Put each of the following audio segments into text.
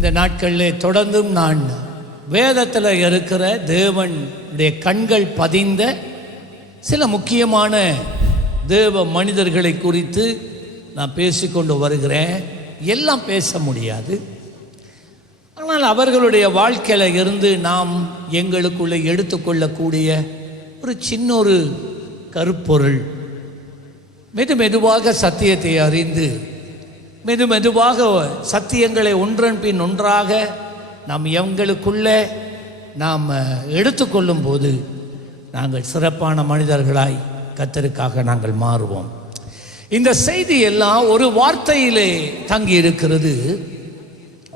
இந்த நாட்களில் தொடர்ந்தும் நான் வேதத்தில் இருக்கிற தேவனுடைய கண்கள் பதிந்த சில முக்கியமான தேவ மனிதர்களை குறித்து நான் பேசிக்கொண்டு வருகிறேன். எல்லாம் பேச முடியாது, ஆனால் அவர்களுடைய வாழ்க்கையில் இருந்து நாம் எங்களுக்குள்ளே எடுத்துக்கொள்ளக்கூடிய ஒரு சின்ன ஒரு கருப்பொருள், மெதுவாக சத்தியத்தை அறிந்து மெதுவாக சத்தியங்களை ஒன்றன் பின் ஒன்றாக நாம் எங்களுக்குள்ளே நாம் எடுத்துக்கொள்ளும் போது நாங்கள் சிறப்பான மனிதர்களாய் கர்த்தருக்காக நாங்கள் மாறுவோம். இந்த செய்தி எல்லாம் ஒரு வார்த்தையிலே தங்கி இருக்கிறது.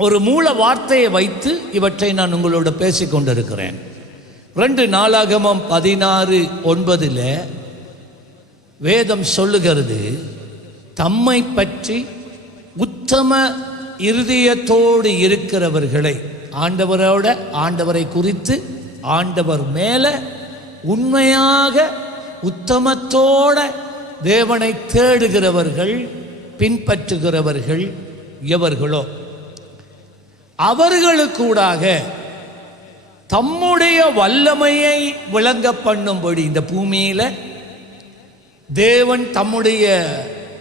ஒரு மூல வார்த்தையை வைத்து இவற்றை நான் உங்களோட பேசிக்கொண்டிருக்கிறேன். 2 நாளாகமம் 16:9 வேதம் சொல்லுகிறது, தம்மை பற்றி உத்தம இருதயத்தோடு இருக்கிறவர்களை, ஆண்டவரை குறித்து ஆண்டவர் மேல உண்மையாக உத்தமத்தோட தேவனை தேடுகிறவர்கள், பின்பற்றுகிறவர்கள் எவர்களோ அவர்களுக்கூடாக தம்முடைய வல்லமையை விளங்க பண்ணும்படி இந்த பூமியில தேவன் தம்முடைய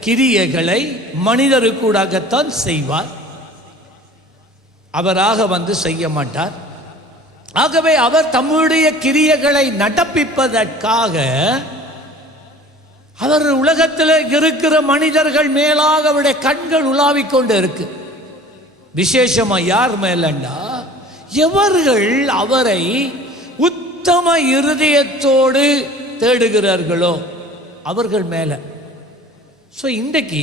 கிரியைகளை மனிதருக்கூடாகத்தான் செய்வார். அவராக வந்து செய்ய மாட்டார். ஆகவே அவர் தம்முடைய கிரியைகளை நடப்பிப்பதற்காக அவர் உலகத்தில் இருக்கிற மனிதர்கள் மேலாக அவருடைய கண்கள் உலாவிக் கொண்டு இருக்கு. விசேஷமா யார் மேலண்டா, எவர்கள் அவரை உத்தம இருதயத்தோடு தேடுகிறார்களோ அவர்கள் மேல. ஸோ இன்றைக்கு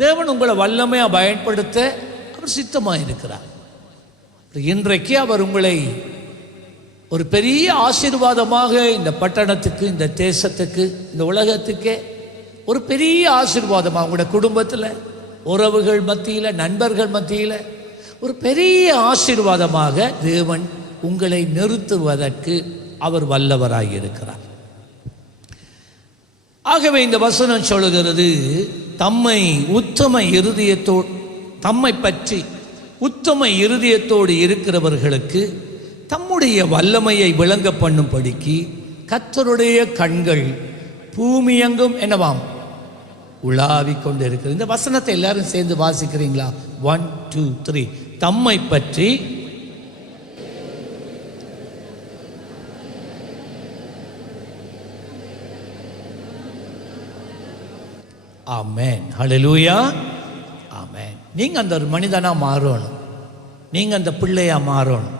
தேவன் உங்களை வல்லமையாக பயன்படுத்த அவர் சித்தமாக இருக்கிறார். இன்றைக்கு அவர் உங்களை ஒரு பெரிய ஆசீர்வாதமாக இந்த பட்டணத்துக்கு, இந்த தேசத்துக்கு, இந்த உலகத்துக்கே ஒரு பெரிய ஆசீர்வாதமாக உங்களுடைய குடும்பத்தில், உறவுகள் மத்தியில், நண்பர்கள் மத்தியில் ஒரு பெரிய ஆசீர்வாதமாக தேவன் உங்களை நிறுத்துவதற்கு அவர் வல்லவராக இருக்கிறார். ஆகவே இந்த வசனம் சொல்லுகிறது, தம்மை பற்றி உத்தம இருதயத்தோடு இருக்கிறவர்களுக்கு தம்முடைய வல்லமையை விளங்க பண்ணும்படிக்கு கர்த்தருடைய கண்கள் பூமியெங்கும் என்னவாம் உலாவிக் கொண்டு இருக்கிறது. இந்த வசனத்தை எல்லாரும் சேர்ந்து வாசிக்கிறீங்களா? 1 2 3. தம்மை பற்றி ஆமென், ஹல்லேலூயா, ஆமென். நீங்கள் அந்த ஒரு மனிதனாக மாறணும், நீங்கள் அந்த பிள்ளையாக மாறணும்.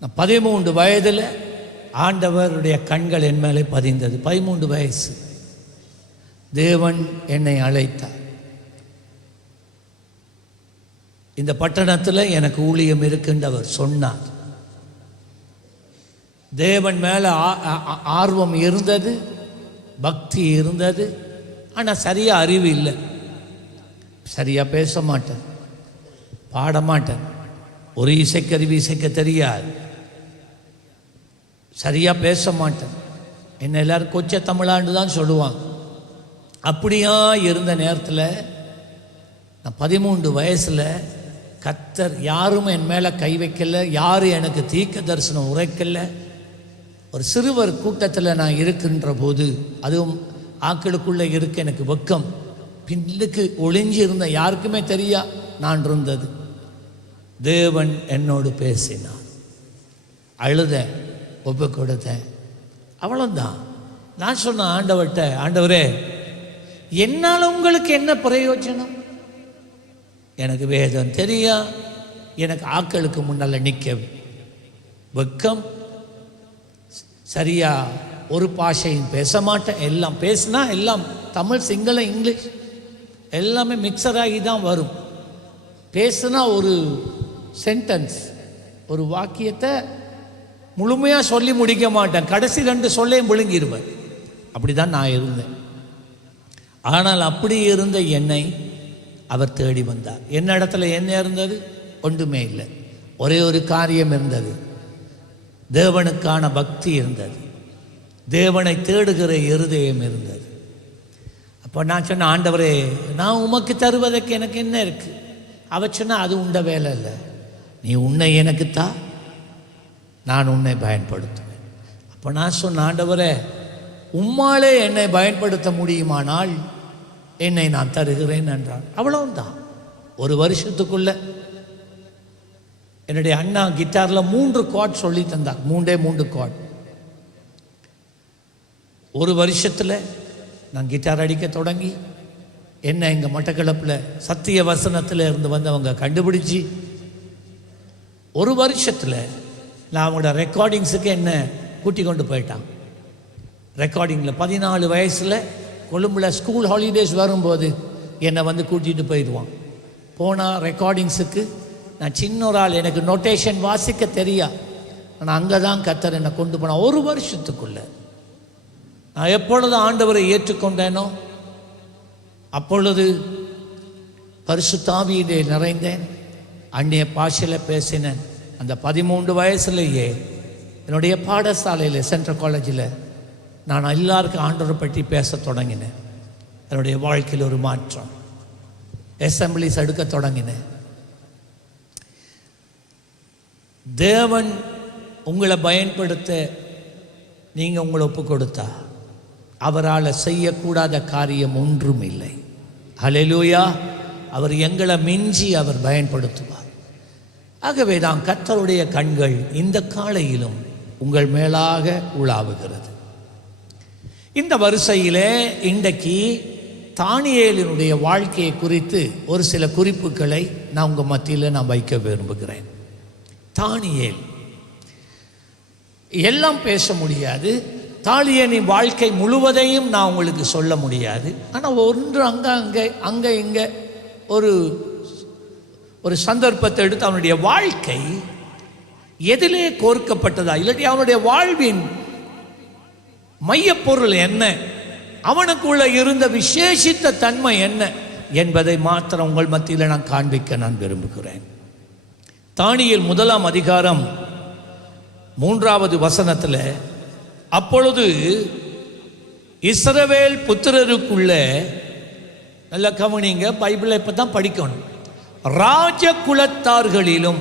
நான் 13 வயதில் ஆண்டவருடைய கண்கள் என் மேலே பதிந்தது. 13 வயசு தேவன் என்னை அழைத்தார். இந்த பட்டணத்தில் எனக்கு ஊழியம் இருக்குன்றவர் சொன்னார். தேவன் மேலே ஆர்வம் இருந்தது, பக்தி இருந்தது, ஆனால் சரியாக அறிவு இல்லை. சரியாக பேச மாட்டேன், பாட மாட்டேன், ஒரு இசைக்கருவி இசைக்க தெரியாது, சரியாக பேச மாட்டேன். என்ன எல்லாரும் கொச்ச தமிழாண்டு தான் சொல்லுவாங்க. அப்படியா இருந்த நேரத்தில் நான் 13 வயசில் கர்த்தர் யாரும் என் மேலே கை வைக்கல, யாரும் எனக்கு தீர்க்க தரிசனம் உரைக்கல. ஒரு சிறுவர் கூட்டத்தில் நான் இருக்கின்ற போது, அதுவும் ஆக்களுக்குள்ளே இருக்க எனக்கு வெக்கம், பின்னுக்கு ஒளிஞ்சு இருந்த யாருக்குமே தெரியா நான் இருந்தது. தேவன் என்னோடு பேசினார். அழுத, ஒப்பு கொடுத்தேன், அவ்வளோதான். நான் சொன்னேன் ஆண்டவர்கிட்ட, ஆண்டவரே என்னால் உங்களுக்கு என்ன பிரயோஜனம்? எனக்கு வேதம் தெரியா, எனக்கு ஆக்களுக்கு முன்னால் நிற்க வெக்கம், சரியா ஒரு பாஷையும் பேச மாட்டேன். எல்லாம் பேசினா எல்லாம் தமிழ், சிங்களம், இங்கிலீஷ் எல்லாமே மிக்சராகி தான் வரும். பேசுனா ஒரு சென்டென்ஸ், ஒரு வாக்கியத்தை முழுமையாக சொல்லி முடிக்க மாட்டேன், கடைசி 2 சொல்லையும் விழுங்கிடுவேன். அப்படி தான் நான் இருந்தேன். ஆனால் அப்படி இருந்த என்னை அவர் தேடி வந்தார். என்ன இடத்துல என்ன இருந்தது? ஒன்றுமே இல்லை. ஒரே ஒரு காரியம் இருந்தது, தேவனுக்கான பக்தி இருந்தது, தேவனை தேடுகிற இருதயம் இருந்தது. அப்போ நான் சொன்ன, ஆண்டவரே நான் உமக்கு தருவதற்கு எனக்கு என்ன இருக்குது? அவ சொன்னா அது உண்ட வேலை இல்லை, நீ உன்னை எனக்குத்தா, நான் உன்னை பயன்படுத்துவேன். அப்போ நான் சொன்ன, ஆண்டவரே உம்மாலே என்னை பயன்படுத்த முடியுமானால் என்னை நான் தருகிறேன் என்றான். அவ்வளவுதான். ஒரு வருஷத்துக்குள்ள என்னுடைய அண்ணா கிட்டாரில் 3 கார்ட் சொல்லி தந்தார். 3 கார்ட். ஒரு வருஷத்தில் நான் கிட்டார் அடிக்க தொடங்கி என்ன எங்கள் மட்டக்களப்பில் சத்திய வசனத்தில் இருந்து வந்தவங்க கண்டுபிடிச்சி ஒரு வருஷத்தில் நான் அவங்களோட ரெக்கார்டிங்ஸுக்கு என்ன கூட்டி கொண்டு போயிட்டான். ரெக்கார்டிங்கில் 14 வயசில் கொழும்பில் ஸ்கூல் ஹாலிடேஸ் வரும்போது என்னை வந்து கூட்டிகிட்டு போயிடுவான். போனால் ரெக்கார்டிங்ஸுக்கு நான் சின்ன ஒரு ஆள், எனக்கு நோட்டேஷன் வாசிக்க தெரியா, ஆனால் அங்கே தான் கர்த்தர் என்னை கொண்டு போனான். ஒரு வருஷத்துக்குள்ள நான் எப்பொழுது ஆண்டவரை ஏற்றுக்கொண்டேனோ அப்பொழுது பரிசுத்த ஆவியிலே நிறைந்தேன், அந்நிய பாஷையில் பேசினேன். அந்த 13 வயசுலேயே என்னுடைய பாடசாலையில் சென்ட்ரல் காலேஜில் நான் எல்லாருக்கும் ஆண்டவரை பற்றி பேச தொடங்கினேன். என்னுடைய வாழ்க்கையில் ஒரு மாற்றம். அசம்பிளிஸ் எடுக்க தொடங்கினேன். தேவன் உங்களை பயன்படுத்த நீங்கள் உங்களை ஒப்பு கொடுத்தா அவரால் செய்யக்கூடாத காரியம் ஒன்றும் இல்லை. ஹல்லேலூயா. அவர் எங்களை மிஞ்சி அவர் பயன்படுத்துவார். ஆகவே தான் கர்த்தருடைய கண்கள் இந்த காலையிலும் உங்கள் மேலாக உலாவுகிறது. இந்த வரிசையிலே இன்றைக்கு தானியேலினுடைய வாழ்க்கையை குறித்து ஒரு சில குறிப்புகளை நான் உங்கள் மத்தியில் நான் வைக்க விரும்புகிறேன். தானியேல் எல்லாம் பேச முடியாது, தானியேலின் வாழ்க்கை முழுவதையும் நான் உங்களுக்கு சொல்ல முடியாது. ஆனால் ஒன்று அங்கே இங்கே ஒரு சந்தர்ப்பத்தை எடுத்து அவனுடைய வாழ்க்கை எதிலே கோர்க்கப்பட்டதா, இல்லாட்டி அவனுடைய வாழ்வின் மையப்பொருள் என்ன, அவனுக்குள்ள இருந்த விசேஷித்த தன்மை என்ன என்பதை மாத்திரம் உங்கள் மத்தியில் நான் காண்பிக்க நான் விரும்புகிறேன். தானியேல் 1ஆம் அதிகாரம் 3வது வசனத்தில், அப்பொழுது இஸ்ரவேல் புத்திரருக்குள்ள, நல்ல கவனிங்க, பைபிளை இப்போ தான் படிக்கணும், ராஜகுலத்தார்களிலும்,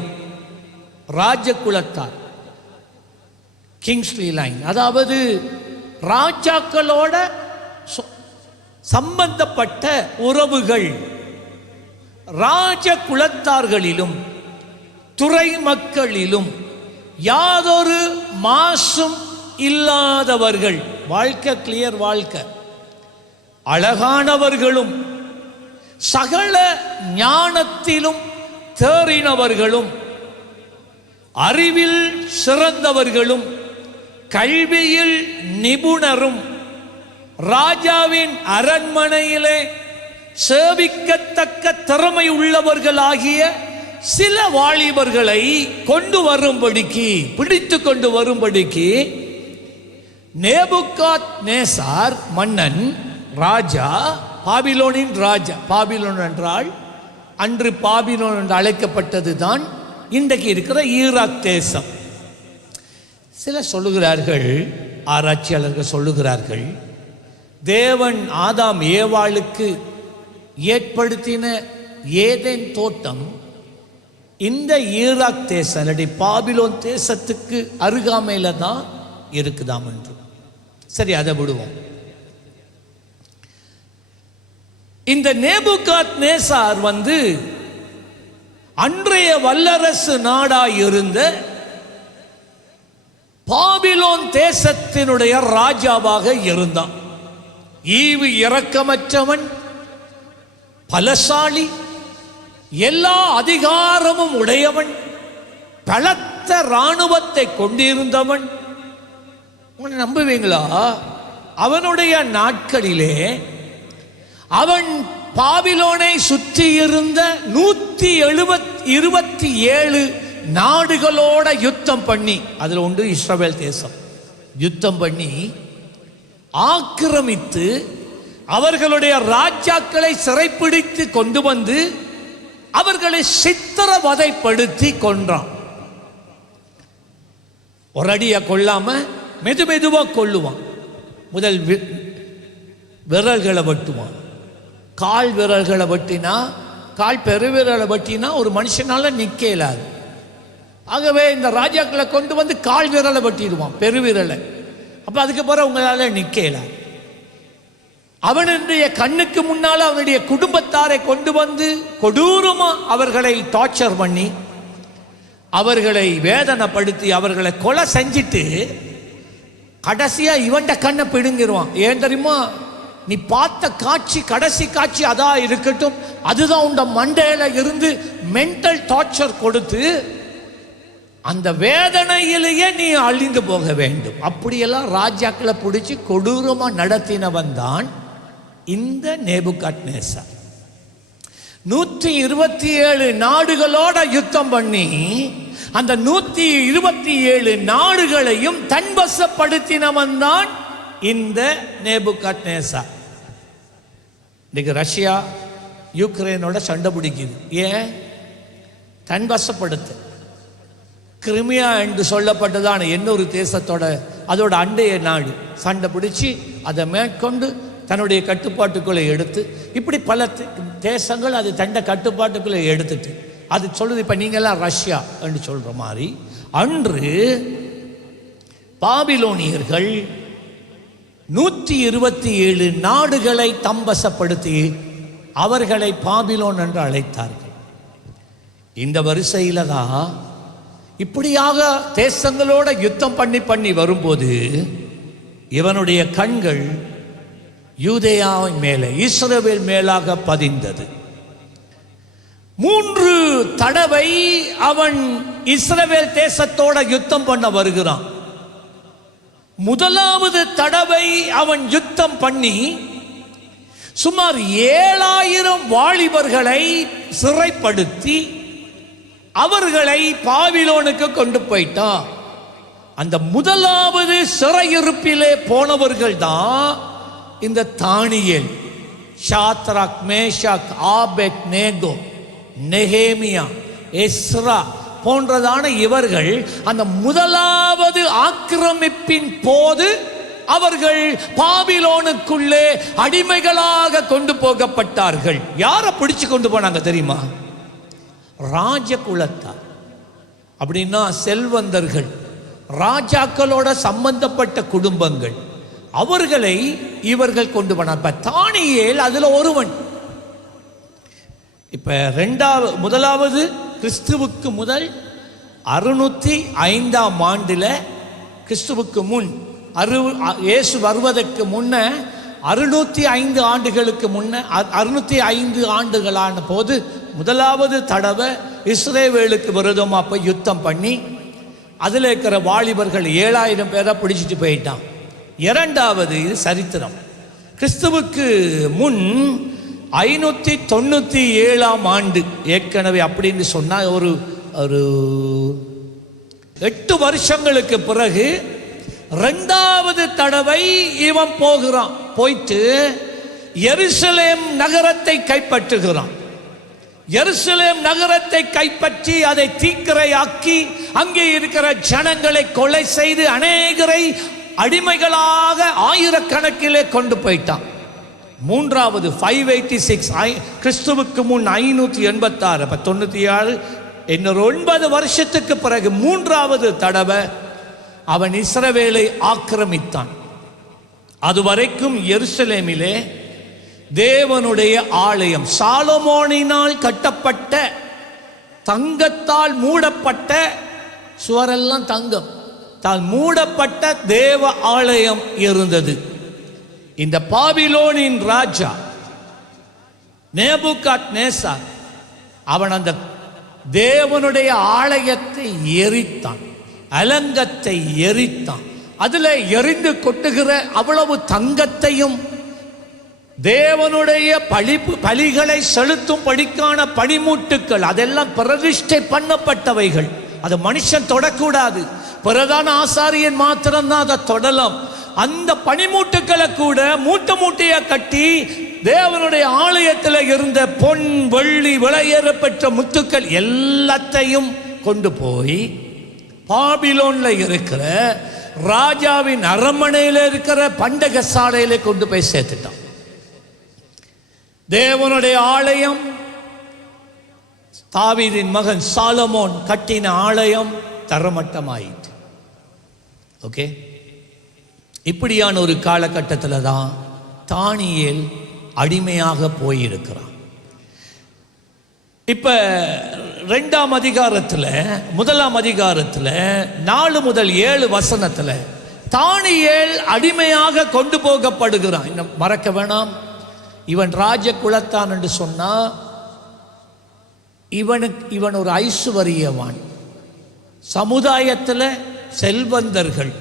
ராஜகுலத்தார் கிங்ஸ்லி லைன், அதாவது ராஜாக்களோட சம்பந்தப்பட்ட உறவுகள், ராஜகுலத்தார்களிலும் துறை மக்களிலும் யாதொரு மாசும் இல்லாதவர்கள், வாழ்க்கை கிளியர் வாழ்க்கை, அழகானவர்களும் சகல ஞானத்திலும் தேறினவர்களும் அறிவில் சிறந்தவர்களும் கல்வியில் நிபுணரும் ராஜாவின் அரண்மனையிலே சேவிக்கத்தக்க திறமை உள்ளவர்களாகிய சில வாலிபர்களை கொண்டு வரும்படிக்கு, பிடித்து கொண்டு வரும்படிக்கு நேபுகாத்நேசார் மன்னன், ராஜா, பாபிலோனின் ராஜா, பாபிலோன் என்றால் அன்று பாபிலோன் என்று அழைக்கப்பட்டது தான் இன்றைக்கு இருக்கிற ஈராக் தேசம். சில சொல்லுகிறார்கள், ஆராய்ச்சியாளர்கள் சொல்லுகிறார்கள், தேவன் ஆதாம் ஏவாளுக்கு ஏற்படுத்தின ஏதேன் தோட்டம் இந்த ஈராக் தேசம் இல்லாட்டி பாபிலோன் தேசத்துக்கு அருகாமையில தான் இருக்குதாம் என்று. சரி, அதை விடுவோம். இந்த நேபுகாத்நேசார் அன்றைய வல்லரசு நாடாயிருந்த பாபிலோன் தேசத்தினுடைய ராஜாவாக இருந்தான். ஈவு இரக்கமற்றவன், பலசாலி, எல்லா அதிகாரமும் உடையவன், பலத்த இராணுவத்தை கொண்டிருந்தவன். நம்புவீங்களா? அவனுடைய நாட்களிலே அவன் பாபிலோனை சுற்றி இருந்த 127 நாடுகளோட யுத்தம் பண்ணி, அதில் ஒன்று இஸ்ரவேல் தேசம், யுத்தம் பண்ணி ஆக்கிரமித்து அவர்களுடைய ராஜாக்களை சிறைப்பிடித்து கொண்டு வந்து அவர்களை சித்திரவதைப்படுத்தி கொன்றான். ஒரு அடியா கொள்ளாம மெதுவா கொள்ளுவான். முதல் விரல்களை வெட்டுவான். கால் விரல்களை வெட்டினா கால் பெருவிரலை வெட்டினா ஒரு மனுஷனால நிற்க இயலாது. ஆகவே இந்த ராஜாக்களை கொண்டு வந்து கால் விரலை வெட்டிடுவான், பெருவிரலை. அப்போ அதுக்கு பிறகு உங்களால் நிற்க இயலாது. அவனுடைய கண்ணுக்கு முன்னால் அவனுடைய குடும்பத்தாரை கொண்டு வந்து கொடூரமாக அவர்களை டார்ச்சர் பண்ணி அவர்களை வேதனைப்படுத்தி அவர்களை கொலை செஞ்சுட்டு கடைசியாக இவன்ட கண்ணை பிடுங்கிடுவான். ஏன் தெரியுமா? நீ பார்த்த காட்சி, கடைசி காட்சி அதா இருக்கட்டும், அதுதான் உண்ட மண்டையில இருந்து மென்டல் டார்ச்சர் கொடுத்து அந்த வேதனையிலேயே நீ அழிந்து போக வேண்டும். அப்படியெல்லாம் ராஜாக்களை பிடிச்சி கொடூரமாக நடத்தினவன் தான் இந்த நேபுகாத்நேசர். 127 நாடுகளோட யுத்தம் பண்ணி அந்த 127 நாடுகளையும் தன்வசப்படுத்தினவன் தான் இந்த நேபுகாத்நேசர். இன்னைக்கு ரஷ்யா யுக்ரைனோட சண்டை பிடிக்குது. ஏன்? தன்வசப்படுத்த. கிரிமியா என்று சொல்லப்பட்டதான இன்னொரு தேசத்தோட அதோட அண்டைய நாடு சண்டை பிடிச்சி அதை மேற்கொண்டு தன்னுடைய கட்டுப்பாட்டுக்குள்ளே எடுத்து, இப்படி பல தேசங்கள் அது தண்ட கட்டுப்பாட்டுக்குள்ளே எடுத்துட்டு அது சொல்லுது. இப்போ நீங்கள்லாம் ரஷ்யா என்று சொல்கிற மாதிரி அன்று பாபிலோனியர்கள் 127 நாடுகளை தம்பசப்படுத்தி அவர்களை பாபிலோன் என்று அழைத்தார்கள். இந்த வரிசையில் தான் இப்படியாக தேசங்களோட யுத்தம் பண்ணி வரும்போது இவனுடைய கண்கள் யூதேயாவின் மேலே, இஸ்ரவேல் மேலாக பதிந்தது. 3 தடவை அவன் இஸ்ரவேல் தேசத்தோட யுத்தம் பண்ண வருகிறான். முதலாவது தடவை அவன் யுத்தம் பண்ணி சுமார் 7000 வாலிபர்களை சிறைப்படுத்தி அவர்களை பாபிலோனுக்கு கொண்டு போயிட்டான். அந்த முதலாவது சிறையிருப்பிலே போனவர்கள் தான் இந்த தானியேல், ஷாத்ராக், மேஷாக், ஆபேத் நேகோ, நெகேமியா, எஸ்ரா போன்றதான இவர்கள் அந்த முதலாவது ஆக்கிரமிப்பின் போது அவர்கள் பாபிலோனுக்குள்ளே அடிமைகளாக கொண்டு போகப்பட்டார்கள். யாரை பிடிச்சு கொண்டு போனாங்க தெரியுமா? ராஜகுலத்தார். அப்படின்னா செல்வந்தர்கள், ராஜாக்களோட சம்பந்தப்பட்ட குடும்பங்கள், அவர்களை இவர்கள் கொண்டு போனார். இப்ப தானியேல் அதுல ஒருவன். இப்ப முதலாவது கிறிஸ்துவுக்கு முதல் 605ஆம் ஆண்டில், கிறிஸ்துவுக்கு முன் இயேசு வருவதற்கு முன்ன 605 ஆண்டுகளுக்கு முன்ன 605 ஆண்டுகளான போது முதலாவது தடவை இஸ்ரவேலுக்கு விரோதமாக போய் யுத்தம் பண்ணி அதில் இருக்கிற வாலிபர்கள் 7000 பேரை பிடிச்சிட்டு போயிட்டான். இரண்டாவது சரித்திரம். கிறிஸ்துவுக்கு முன் 597ஆம் ஆண்டு, ஏற்கனவே அப்படின்னு சொன்னால் ஒரு 8 வருஷங்களுக்கு பிறகு இரண்டாவது தடவை இவன் போகிறான். போயிட்டு எருசலேம் நகரத்தை கைப்பற்றுகிறான். எருசலேம் நகரத்தை கைப்பற்றி அதை தீக்கிரையாக்கி அங்கே இருக்கிற ஜனங்களை கொலை செய்து அநேகரை அடிமைகளாக ஆயிரக்கணக்கிலே கொண்டு போயிட்டான். மூன்றாவது 586, கிறிஸ்துவுக்கு முன் 586, 96, இன்னொரு 9 வருஷத்துக்கு பிறகு மூன்றாவது தடவை அவன் இஸ்ரவேலை ஆக்கிரமித்தான். அதுவரைக்கும் எருசலேமிலே தேவனுடைய ஆலயம், சாலமோனினால் கட்டப்பட்ட தங்கத்தால் மூடப்பட்ட, சுவரெல்லாம் தங்கம் தால் மூடப்பட்ட தேவ ஆலயம் இருந்தது. இந்த பாபிலோனின் ராஜா நேபுகாத்நேசர் அவன் அந்த தேவனுடைய ஆலயத்தை எரித்தான், அலங்கத்தை எரித்தான். அதில் எரிந்து கொட்டுகிற அவ்வளவு தங்கத்தையும் தேவனுடைய பலிகளை செலுத்தும் படிக்கான பணிமூட்டுக்கள் அதெல்லாம் பிரதிஷ்டை பண்ணப்பட்டவைகள். அது மனுஷன் தொடக்கூடாது, பிரதான ஆசாரியன் மாத்திரம்தான் அதை தொடலாம். அந்த பனிமூட்டுக்களை கூட மூட்டையா கட்டி தேவனுடைய ஆலயத்தில் இருந்த பொன், வெள்ளி, விலையேற பெற்ற முத்துக்கள் எல்லாத்தையும் கொண்டு போய் பாபிலோன்ல இருக்கிற ராஜாவின் அரண்மனையில் இருக்கிற பண்டக சாலையில கொண்டு போய் சேர்த்துட்டான். தேவனுடைய ஆலயம் தாவீதின் மகன் சாலமோன் கட்டின ஆலயம் தரமட்டமாயிற்று. ஓகே, இப்படியான ஒரு காலகட்டத்தில் தான் தானியேல் அடிமையாக போயிருக்கிறான். இப்ப 2ஆம் அதிகாரத்தில் 1ஆம் அதிகாரத்தில் 4 முதல் 7 வசனத்தில் தானியேல் அடிமையாக கொண்டு போகப்படுகிறான். இன்னும் மறக்க வேணாம், இவன் ராஜ குலத்தான் என்று சொன்னா இவன் ஒரு ஐசுவரியவான். சமுதாயத்தில் செல்வந்தர்கள்,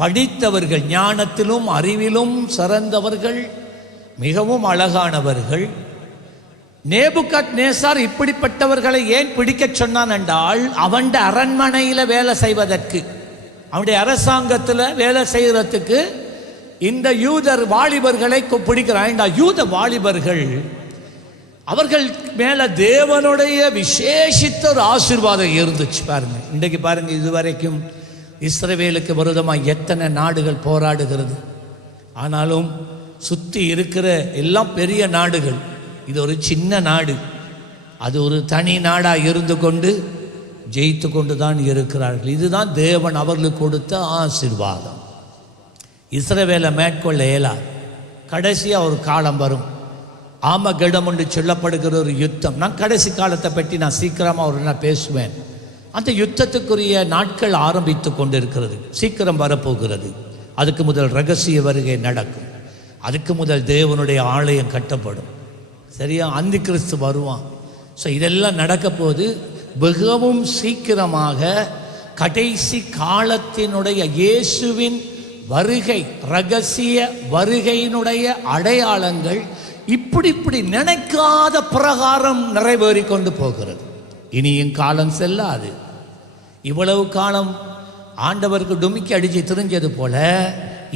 படித்தவர்கள், ஞானத்திலும் அறிவிலும் சிறந்தவர்கள், மிகவும் அழகானவர்கள். நேபுகாத்நேசார் இப்படிப்பட்டவர்களை ஏன் பிடிக்க சொன்னான் என்றால், அவன் அரண்மனையில் வேலை செய்வதற்கு, அவனுடைய அரசாங்கத்தில் வேலை செய்யறதுக்கு இந்த யூதர் வாலிபர்களை பிடிக்கிறான். யூத வாலிபர்கள் அவர்கள் மேல தேவனுடைய விசேஷித்த ஒரு ஆசீர்வாதம் இருந்துச்சு. பாருங்க, இன்றைக்கு பாருங்க, இதுவரைக்கும் இஸ்ரவேலுக்கு விரோதமாக எத்தனை நாடுகள் போராடுகிறது. ஆனாலும் சுற்றி இருக்கிற எல்லாம் பெரிய நாடுகள், இது ஒரு சின்ன நாடு, அது ஒரு தனி நாடாக இருந்து கொண்டு ஜெயித்து கொண்டு தான் இருக்கிறார்கள். இதுதான் தேவன் அவர்களுக்கு கொடுத்த ஆசீர்வாதம். இஸ்ரவேலை மேற்கொள்ள இயலாது. கடைசியாக ஒரு காலம் வரும், ஆமகடம் என்று சொல்லப்படுகிற ஒரு யுத்தம். நான் கடைசி காலத்தை பற்றி நான் சீக்கிரமாக ஒரு நாள் பேசுவேன். அந்த யுத்தத்துக்குரிய நாட்கள் ஆரம்பித்து கொண்டு இருக்கிறது, சீக்கிரம் வரப்போகிறது. அதுக்கு முதல் ரகசிய வருகை நடக்கும். அதுக்கு முதல் தேவனுடைய ஆலயம் கட்டப்படும். சரியா, அந்தி கிறிஸ்து வருவான். ஸோ இதெல்லாம் நடக்க போது மிகவும் சீக்கிரமாக கடைசி காலத்தினுடைய இயேசுவின் வருகை, ரகசிய வருகையினுடைய அடையாளங்கள் இப்படி நினைக்காத பிரகாரம் நிறைவேறி கொண்டு போகிறது. இனியும் காலம் செல்லாது. இவ்வளவு காலம் ஆண்டவருக்கு டுமிக்கி அடித்து திரிஞ்சது போல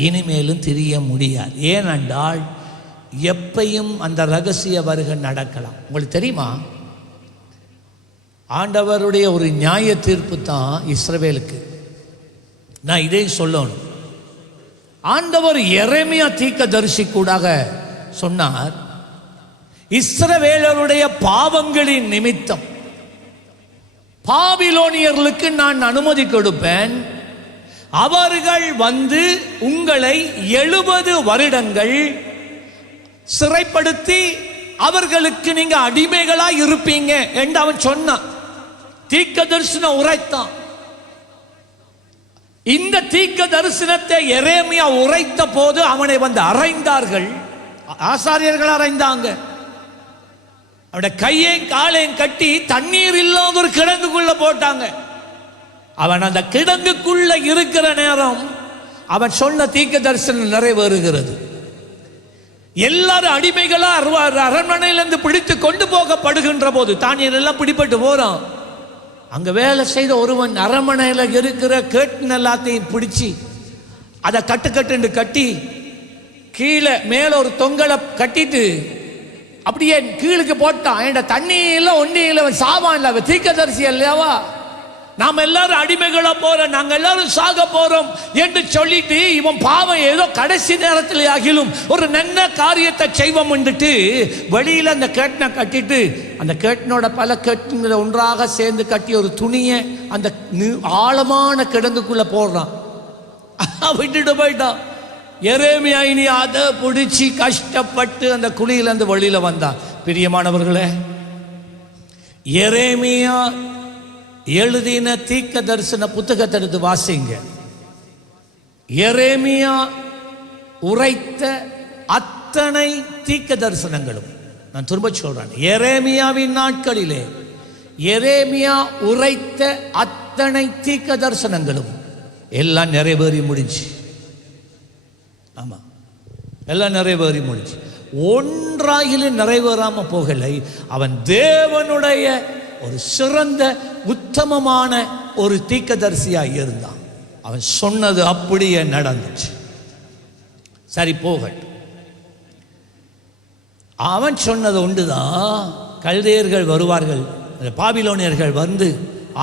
இனிமேலும் திரிய முடியாது. ஏனென்றால் எப்பையும் அந்த ரகசிய வருகை நடக்கலாம். உங்களுக்கு தெரியுமா, ஆண்டவருடைய ஒரு நியாய தீர்ப்பு தான் இஸ்ரவேலுக்கு. நான் இதை சொல்லணும். ஆண்டவர் எரேமியா தீர்க்கதரிசி கூடாக சொன்னார், இஸ்ரவேலருடைய பாவங்களின் நிமித்தம் பாபிலோனியர்களுக்கு நான் அனுமதி கொடுப்பேன். அவர்கள் வந்து உங்களை 70 வருடங்கள் சிறைப்படுத்தி அவர்களுக்கு நீங்க அடிமைகளாய் இருப்பீங்க என்று அவன் சொன்னான். தீர்க்க தரிசனம் உரைத்தான். இந்த தீர்க்க தரிசனத்தை எரேமியா உரைத்த போது அவனை வந்து அறைந்தார்கள். ஆசாரியர்கள் அறைந்தாங்க. அவனுடைய கையையும் காலையும் கட்டி தண்ணீர் இல்லாத ஒரு கிடங்குக்குள்ள போட்டாங்க. அவன் அந்த கிடங்குக்குள்ள இருக்கிற நேரம் அவன் சொன்ன தீர்க்க தரிசனம் நிறைவேறுகிறது. எல்லாரும் அடிமைகளா அரண்மனையிலிருந்து பிடித்து கொண்டு போகப்படுகின்ற போது தானியேல் எல்லாம் பிடிபட்டு போறான். அங்க வேலை செய்த ஒருவன் அரண்மனையில் இருக்கிற கேட்டு எல்லாத்தையும் பிடிச்சி அதை கட்டு கட்டி கீழே மேல ஒரு தொங்கலை கட்டிட்டு அப்படியே கீழுக்கு போட்டான். என்ற தண்ணி இல்லை, ஒன்னி இல்லை, சாவான் இல்லை, தீர்க்கதரிசி இல்லையாவா, நாம் எல்லாரும் அடிமைகளா போறோம், நாங்கள் எல்லாரும் சாக போறோம் என்று சொல்லிட்டு இவன் பாவம் ஏதோ கடைசி நேரத்தில் ஆகிலும் ஒரு நல்ல காரியத்தை செய்வோம் என்றுட்டு வெளியில அந்த கேட்டனை கட்டிட்டு அந்த கேட்டனோட பல கேட்டுங்களை ஒன்றாக சேர்ந்து கட்டி ஒரு துணியை அந்த ஆழமான கிடங்குக்குள்ள போடுறான். விட்டுட்டு போயிட்டான். எரேமியா இனி அதை பிடிச்சி கஷ்டப்பட்டு அந்த குழியிலிருந்து வெளியில வந்தான். பிரியமானவர்களே, எரேமியா எழுதின தீர்க்க தரிசன புத்தகத்தை எடுத்து வாசிங்க. எரேமியா உரைத்த அத்தனை தீர்க்க தரிசனங்களும், நான் திரும்ப சொல்றேன், எரேமியாவின் நாட்களிலே எரேமியா உரைத்த அத்தனை தீர்க்க தரிசனங்களும் எல்லாம் நிறைவேறி முடிஞ்சு. ஆமா, எல்லாம் நிறைவேறி முடிஞ்சு. ஒன்றாயிலும் நிறைவேறாம போகலை. அவன் தேவனுடைய ஒரு சிறந்த உத்தமமான ஒரு தீர்க்கதரிசியாக இருந்தான். அவன் சொன்னது அப்படியே நடந்துச்சு. சரி, போகட்டும். அவன் சொன்னது ஒன்றுதான், கல்தேயர்கள் வருவார்கள், பாபிலோனியர்கள் வந்து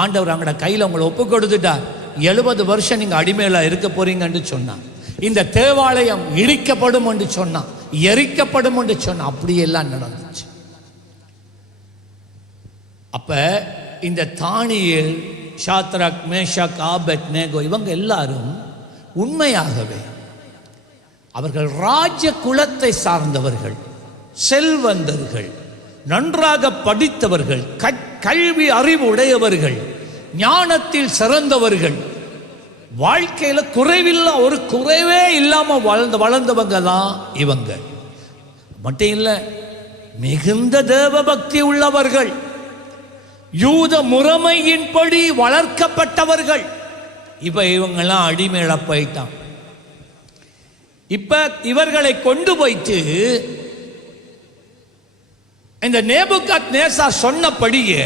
ஆண்டவர் அவங்களோட கையில் உங்களை ஒப்பு கொடுத்துட்டார், 70 வருஷம் நீங்க அடிமையில இருக்க போறீங்கன்னு சொன்னான். இந்த தேவாலயம் இடிக்கப்படும் என்று சொன்னான், எரிக்கப்படும் என்று சொன்னான். அப்படியெல்லாம் நடந்துச்சு. அப்ப இந்த தானியேல், ஷாத்ராக், மேஷாக், ஆபேத்நேகோ இவங்க எல்லாரும் உண்மையாகவே அவர்கள் ராஜ குலத்தை சார்ந்தவர்கள், செல்வந்தர்கள், நன்றாக படித்தவர்கள், கல்வி அறிவு உடையவர்கள், ஞானத்தில் சிறந்தவர்கள், வாழ்க்கையில ஒரு குறைவே இல்லாம வளர்ந்தவங்க தான் இவங்க. மட்டும் இல்லை, மிகுந்த தேவ பக்தி உள்ளவர்கள், யூத முறைமையின்படி வளர்க்கப்பட்டவர்கள். இப்ப இவங்கெல்லாம் அடிமையில போயிட்டான். இப்ப இவர்களை கொண்டு போயிட்டு இந்த நேபுகாத்நேசார் சொன்னபடியே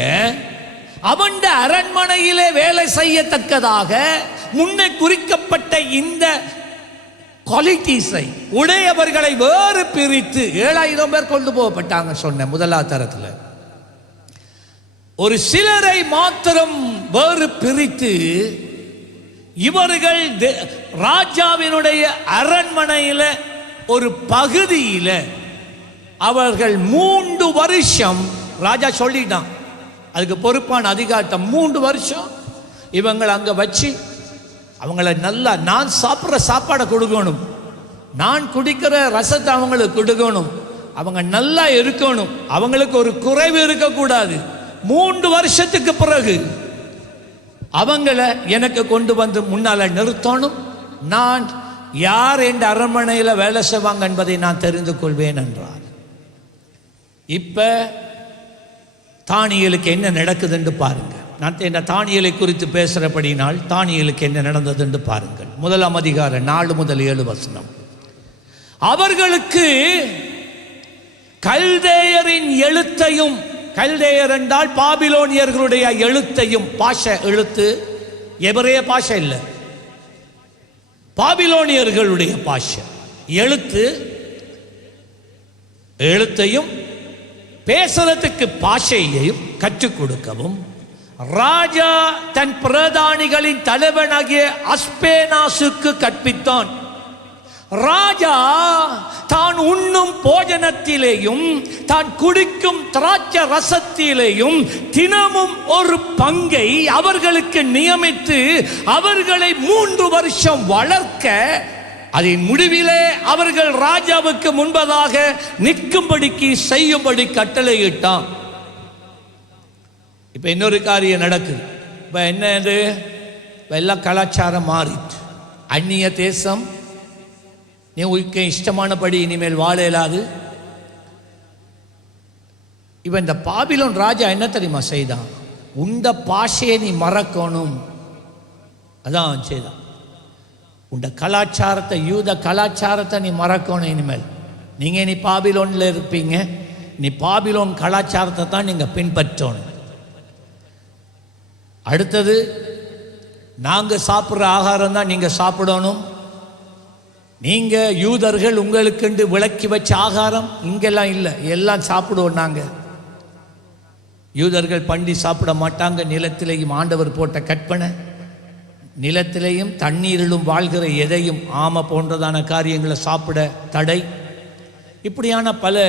அவன் அரண்மனையிலே வேலை செய்யத்தக்கதாக முன்னே குறிக்கப்பட்ட இந்த குவாலிட்டிஸை உடையவர்களை வேறு பிரித்து 7000 பேர் கொண்டு போகப்பட்டாங்க. சொன்ன முதலாவது தரத்தில் ஒரு சிலரை மாத்திரம் வேறு பிரித்து இவர்கள் ராஜாவினுடைய அரண்மனையில் ஒரு பகுதியில் அவர்கள் 3 வருஷம், ராஜா சொல்லிட்டான், அதுக்கு பொறுப்பான அதிகாரத்தை 3 வருஷம் இவங்களை அங்க வச்சு அவங்கள நல்லா, நான் சாப்பிட்ற சாப்பாடை கொடுக்கணும், நான் குடிக்கிற ரசத்தை அவங்களுக்கு கொடுக்கணும், அவங்க நல்லா இருக்கணும், அவங்களுக்கு ஒரு குறைவு இருக்கக்கூடாது. 3 வருஷத்துக்கு பிறகு அவங்கள எனக்கு கொண்டு வந்து முன்னால நிறுத்தணும், நான் யார் என்ற அரண்மனையில் வேலை செய்வாங்க என்பதை நான் தெரிந்து கொள்வேன் என்றார். இப்ப தானியேலுக்கு என்ன நடக்குதுன்னு பாருங்க. நான் இந்த தானியேலை குறித்து பேசுறபடினால் தானியேலுக்கு என்ன நடந்ததுன்னு பாருங்கள். 1ஆம் அதிகாரம் 4 முதல் 7 வசனம். அவர்களுக்கு கல்தேயரின் எழுத்தையும், கல்தேயர் என்றால் பாபிலோனியர்களுடைய எழுத்தையும், பாஷை எழுத்து, எபிரேய பாஷை இல்லை, பாபிலோனியர்களுடைய பாஷை எழுத்தையும் பேசுறதுக்கு பாஷையையும் கற்றுக் கொடுக்கவும் ராஜா தன் பிரதானிகளின் தலைவனாகிய அஸ்பேனாசுக்கு கற்பித்தான். ராஜா தான் உண்ணும் போஜனத்திலேயும் தான் குடிக்கும் திராட்சை ரசத்திலேயும் தினமும் ஒரு பங்கை அவர்களுக்கு நியமித்து அவர்களை 3 வருஷம் வளர்க்க, அதன் முடிவிலே அவர்கள் ராஜாவுக்கு முன்பதாக நிற்கும்படிக்கு செய்யும்படி கட்டளையிட்டான். இப்ப இன்னொரு காரியம் நடக்குது. இப்ப என்னது, எல்லாம் கலாச்சாரம் மாறிட்டு, அந்நிய தேசம், நீ உனக்கு இஷ்டமானபடி இனிமேல் வாழ இயலாது. இவன் இந்த பாபிலோன் ராஜா என்ன தெரியுமா செய்தான், உண்ட பாஷையை நீ மறக்கணும், அதான் செய்தான். உண்ட கலாச்சாரத்தை, யூத கலாச்சாரத்தை நீ மறக்கணும். இனிமேல் நீங்க நீ பாபிலோன்ல இருப்பீங்க, நீ பாபிலோன் கலாச்சாரத்தை தான் நீங்க பின்பற்றணும். அடுத்தது, நாங்க சாப்பிட்ற ஆகாரம் தான் நீங்க சாப்பிடணும். நீங்க யூதர்கள் உங்களுக்கு விளக்கி வச்ச ஆகாரம் இங்கெல்லாம் இல்லை, எல்லாம் சாப்பிடுவோம் நாங்க. யூதர்கள் பண்டி சாப்பிட மாட்டாங்க. நிலத்திலேயும் ஆண்டவர் போட்ட கற்பனை, நிலத்திலேயும் தண்ணீரிலும் வாழ்கிற எதையும், ஆமை போன்றதான காரியங்களை சாப்பிட தடை. இப்படியான பல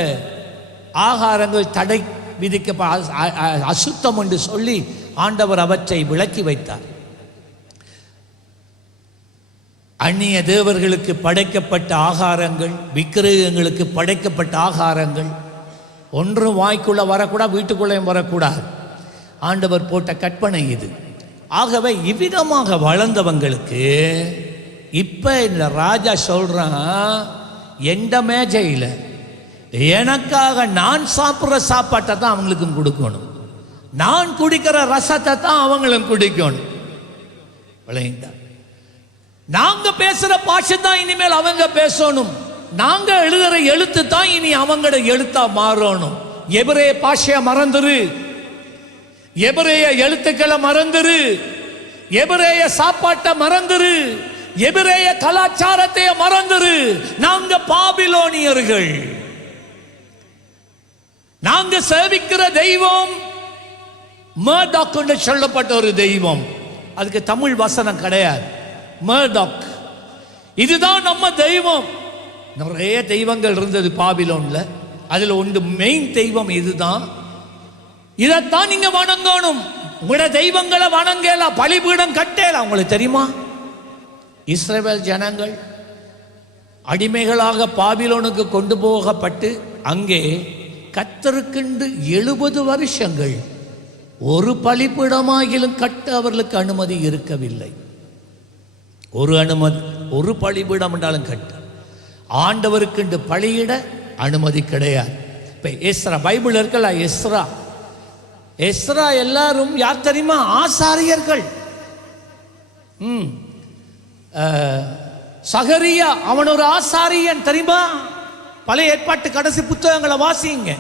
ஆகாரங்கள் தடை விதிக்க, அசுத்தம் என்று சொல்லி ஆண்டவர் அவற்றை விளக்கி வைத்தார். அந்நிய தேவர்களுக்கு படைக்கப்பட்ட ஆகாரங்கள், விக்கிரகங்களுக்கு படைக்கப்பட்ட ஆகாரங்கள் ஒன்றும் வாய்க்குள்ள வரக்கூடாது, வீட்டுக்குள்ளேயும் வரக்கூடாது. ஆண்டவர் போட்ட கற்பனை இது. ஆகவே இவ்விதமாக வளர்ந்தவங்களுக்கு இப்ப இந்த ராஜா சொல்றான், எந்த மேஜையில் எனக்காக நான் சாப்பிட்ற சாப்பாட்டை தான் அவங்களுக்கும் கொடுக்கணும், நான் குடிக்கிற ரசத்தை தான் அவங்களும் குடிக்கணும். விளையாண்டா, நாங்க பேசுற பாஷை தான் இனிமேல் அவங்க பேசணும், நாங்க எழுதுற எழுத்து தான் இனி அவங்களோட எழுத்தா மாறணும். எபிரேய பாஷைய மறந்துரு, எபிரேய எழுத்துக்களை மறந்துரு, எபிரேய சாப்பாட்டை மறந்துரு, எபிரேய கலாச்சாரத்தை மறந்துரு. நாங்க பாபிலோனியர்கள், நாங்க சேவிக்கிற தெய்வம் மர்டாக் என்று சொல்லப்பட்ட ஒரு தெய்வம். அதுக்கு தமிழ் வசனம் கிடையாது, மர்டாக். இதுதான் நம்ம தெய்வம். நிறைய தெய்வங்கள் இருந்தது பாபிலோன்ல, அதுல ஒன்று மெயின் தெய்வம் இதுதான். இதைத்தான் நீங்க வணங்கணும். உங்களோட தெய்வங்களை வணங்கலாம், பலிபீடம் கட்டலாம். உங்களுக்கு தெரியுமா, இஸ்ரவேல் ஜனங்கள் அடிமைகளாக பாபிலோனுக்கு கொண்டு போகப்பட்டு அங்கே கர்த்தருக்கென்று 70 வருஷங்கள் ஒரு பலிபீடமாகிலும் கட்ட அவர்களுக்கு அனுமதி இருக்கவில்லை. ஒரு பலிபீடம் என்றாலும் கட்ட ஆண்டவருக்கென்று பலியிட அனுமதி கிடையாது. இப்போ எஸ்ரா பைபிள் இருக்கல, எஸ்ரா எல்லாரும் யார் தெரியுமா? ஆசாரியர்கள். சகரியா அவன் ஒரு ஆசாரியன் தெரியுமா? பழைய ஏற்பாட்டு கடைசி புத்தகங்களை வாசிங்க.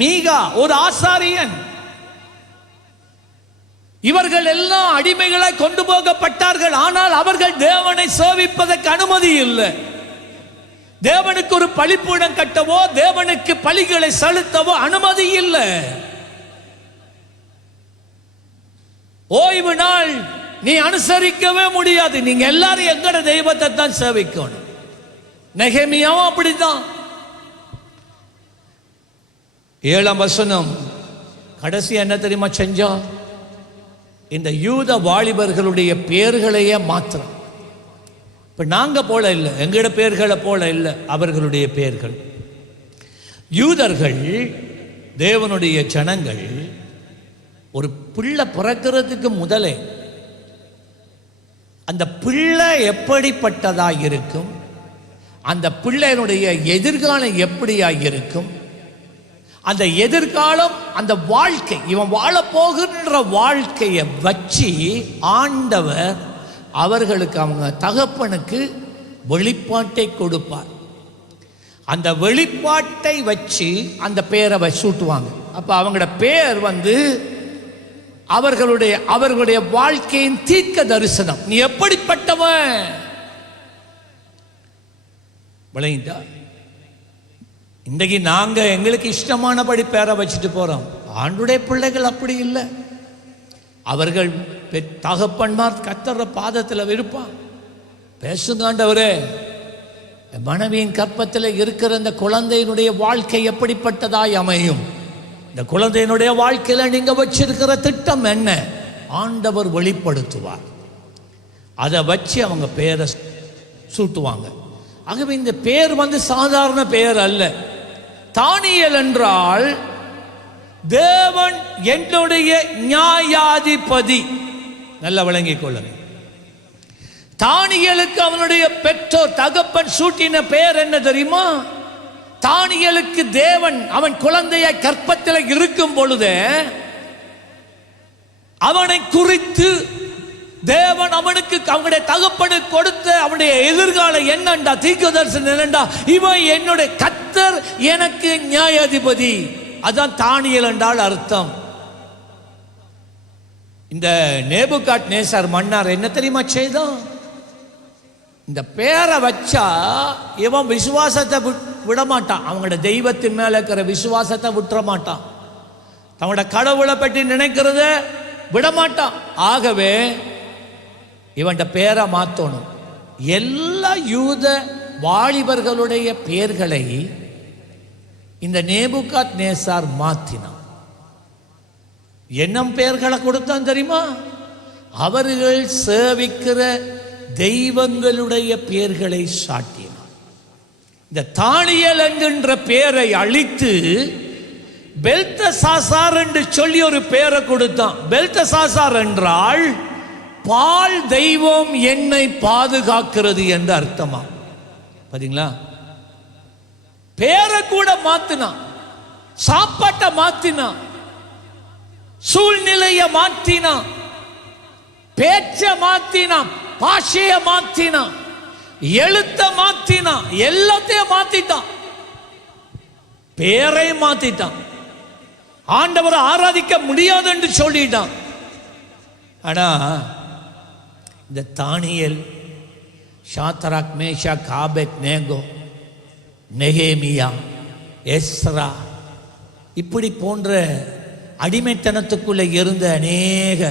மீகா ஒரு ஆசாரியன். இவர்கள் எல்லாம் அடிமைகளாய் கொண்டு போகப்பட்டார்கள். ஆனால் அவர்கள் தேவனை சேவிப்பதற்கு அனுமதி இல்லை. தேவனுக்கு ஒரு பலிபீடம் கட்டவோ தேவனுக்கு பலிகளை செலுத்தவோ அனுமதி இல்லை. ஓய்வு நாள் நீ அனுசரிக்கவே முடியாது. நீங்க எல்லாரும் எங்கட தெய்வத்தை தான் சேவிக்கணும். நெகேமியாவும் அப்படித்தான். 7ஆம் வசனம் கடைசி என்ன தெரியுமா செஞ்சா? இந்த யூத வாலிபர்களுடைய பெயர்களையே மாத்திரம். இப்ப நாங்க போல இல்லை, எங்கட பெயர்களை போல இல்லை அவர்களுடைய பெயர்கள். யூதர்கள் தேவனுடைய ஜனங்கள் ஒரு பிள்ளை பிறக்கிறதுக்கு முதலே அந்த பிள்ளை எப்படிப்பட்டதாக இருக்கும், அந்த பிள்ளையினுடைய எதிர்காலம் எப்படியாக இருக்கும், அந்த எதிர்காலம், அந்த வாழ்க்கை, இவன் வாழப்போகின்ற வாழ்க்கையை வச்சு ஆண்டவர் அவர்களுக்கு அவங்க தகப்பனுக்கு வெளிப்பாட்டை கொடுப்பார். அந்த வெளிப்பாட்டை வச்சு அந்த பேரை சூட்டுவாங்க. அப்ப அவங்களோட பேர் அவர்களுடைய வாழ்க்கையின் தீர்க்க தரிசனம். நீ எப்படிப்பட்டவன் விளங்கிட்டா? இன்றைக்கு நாங்க எங்களுக்கு இஷ்டமானபடி பேரை வச்சுட்டு போறோம். ஆண்டுடைய பிள்ளைகள் அப்படி இல்லை. அவர்கள் தகப்பன்மார் கர்த்தர் பாதத்தில் இருப்பான். பேசுங்க ஆண்டவரே, மனைவியின் கற்பத்தில் இருக்கிற இந்த குழந்தையினுடைய வாழ்க்கை எப்படிப்பட்டதாய் அமையும், இந்த குழந்தையினுடைய வாழ்க்கையில நீங்க வச்சிருக்கிற திட்டம் என்ன, ஆண்டவர் வெளிப்படுத்துவார். அதை வச்சு அவங்க பேரை சூட்டுவாங்க. ஆகவே இந்த பேர் சாதாரண பெயர் அல்ல. தானியேல் என்றால் தேவன் என்னுடைய நியாயாதிபதி. நல்லா விளங்கிக் கொள்ளுங்க. தானியேலுக்கு அவனுடைய பெற்றோர் தகப்பன் சூட்டின பெயர் என்ன தெரியுமா? தானியேலுக்கு தேவன் அவன் குழந்தைய கற்பத்தில் இருக்கும் பொழுது அவனை குறித்து தேவன் அவனுக்கு அவனுடைய தகப்பனுக்கு கொடுத்த அவனுடைய எதிர்காலம் என்னண்டா, தீர்க்கதரிசனம் என்னண்டா, இவன் என்னுடைய கர்த்தர் எனக்கு நியாயாதிபதி. அதான் தானியேல் என்றால் அர்த்தம். இந்த நேபுகாத்நேசர் மன்னர் என்ன தெரியுமா செய்தான்? இந்த பேரை வச்சா இவன் விசுவாசத்தை விடமாட்டான். அவங்களோட தெய்வத்தின் மேல இருக்கிற விசுவாசத்தை விட்டுற மாட்டான். தங்களோட கடவுளை பற்றி நினைக்கிறத விடமாட்டான். ஆகவே இவன் பேரை மாத்தணும். எல்லா யூத வாலிபர்களுடைய பெயர்களை இந்த நேபுகாத்நேசார் மாத்தினான். என்ன பெயர்களை கொடுத்தான் தெரியுமா? அவர்கள் சேவிக்கிற தெய்வங்களுடைய பெயர்களை சாட்டினான். இந்த தானியேல் என்கின்ற பெயரை அழித்து பெல்தசாசார் என்று சொல்லி ஒரு பெயரை கொடுத்தான். பெல்தசாசார் என்றால் பால் தெய்வம் என்னை பாதுகாக்கிறது என்று அர்த்தமா. பாத்தீங்களா? பேரை கூட மாத்தினான், சாப்பாட்டை மாத்தினான், சூழ்நிலையை மாத்தினான், பேச்ச மாத்தினான், பாஷைய மாத்தினான், எழுத்த மாத்தினான், எல்லாத்தையும் மாத்திட்டான், பேரை மாத்திட்டான். ஆண்டவரை ஆராதிக்க முடியாது என்று சொல்லிட்டான். ஆனா இந்த தானியேல், ஷாத்ராக், மேஷாக், ஆபேத்நேகோ, நெகேமியா, எஸ்ரா இப்படி போன்ற அடிமைத்தனத்துக்குள்ளே இருந்த அநேக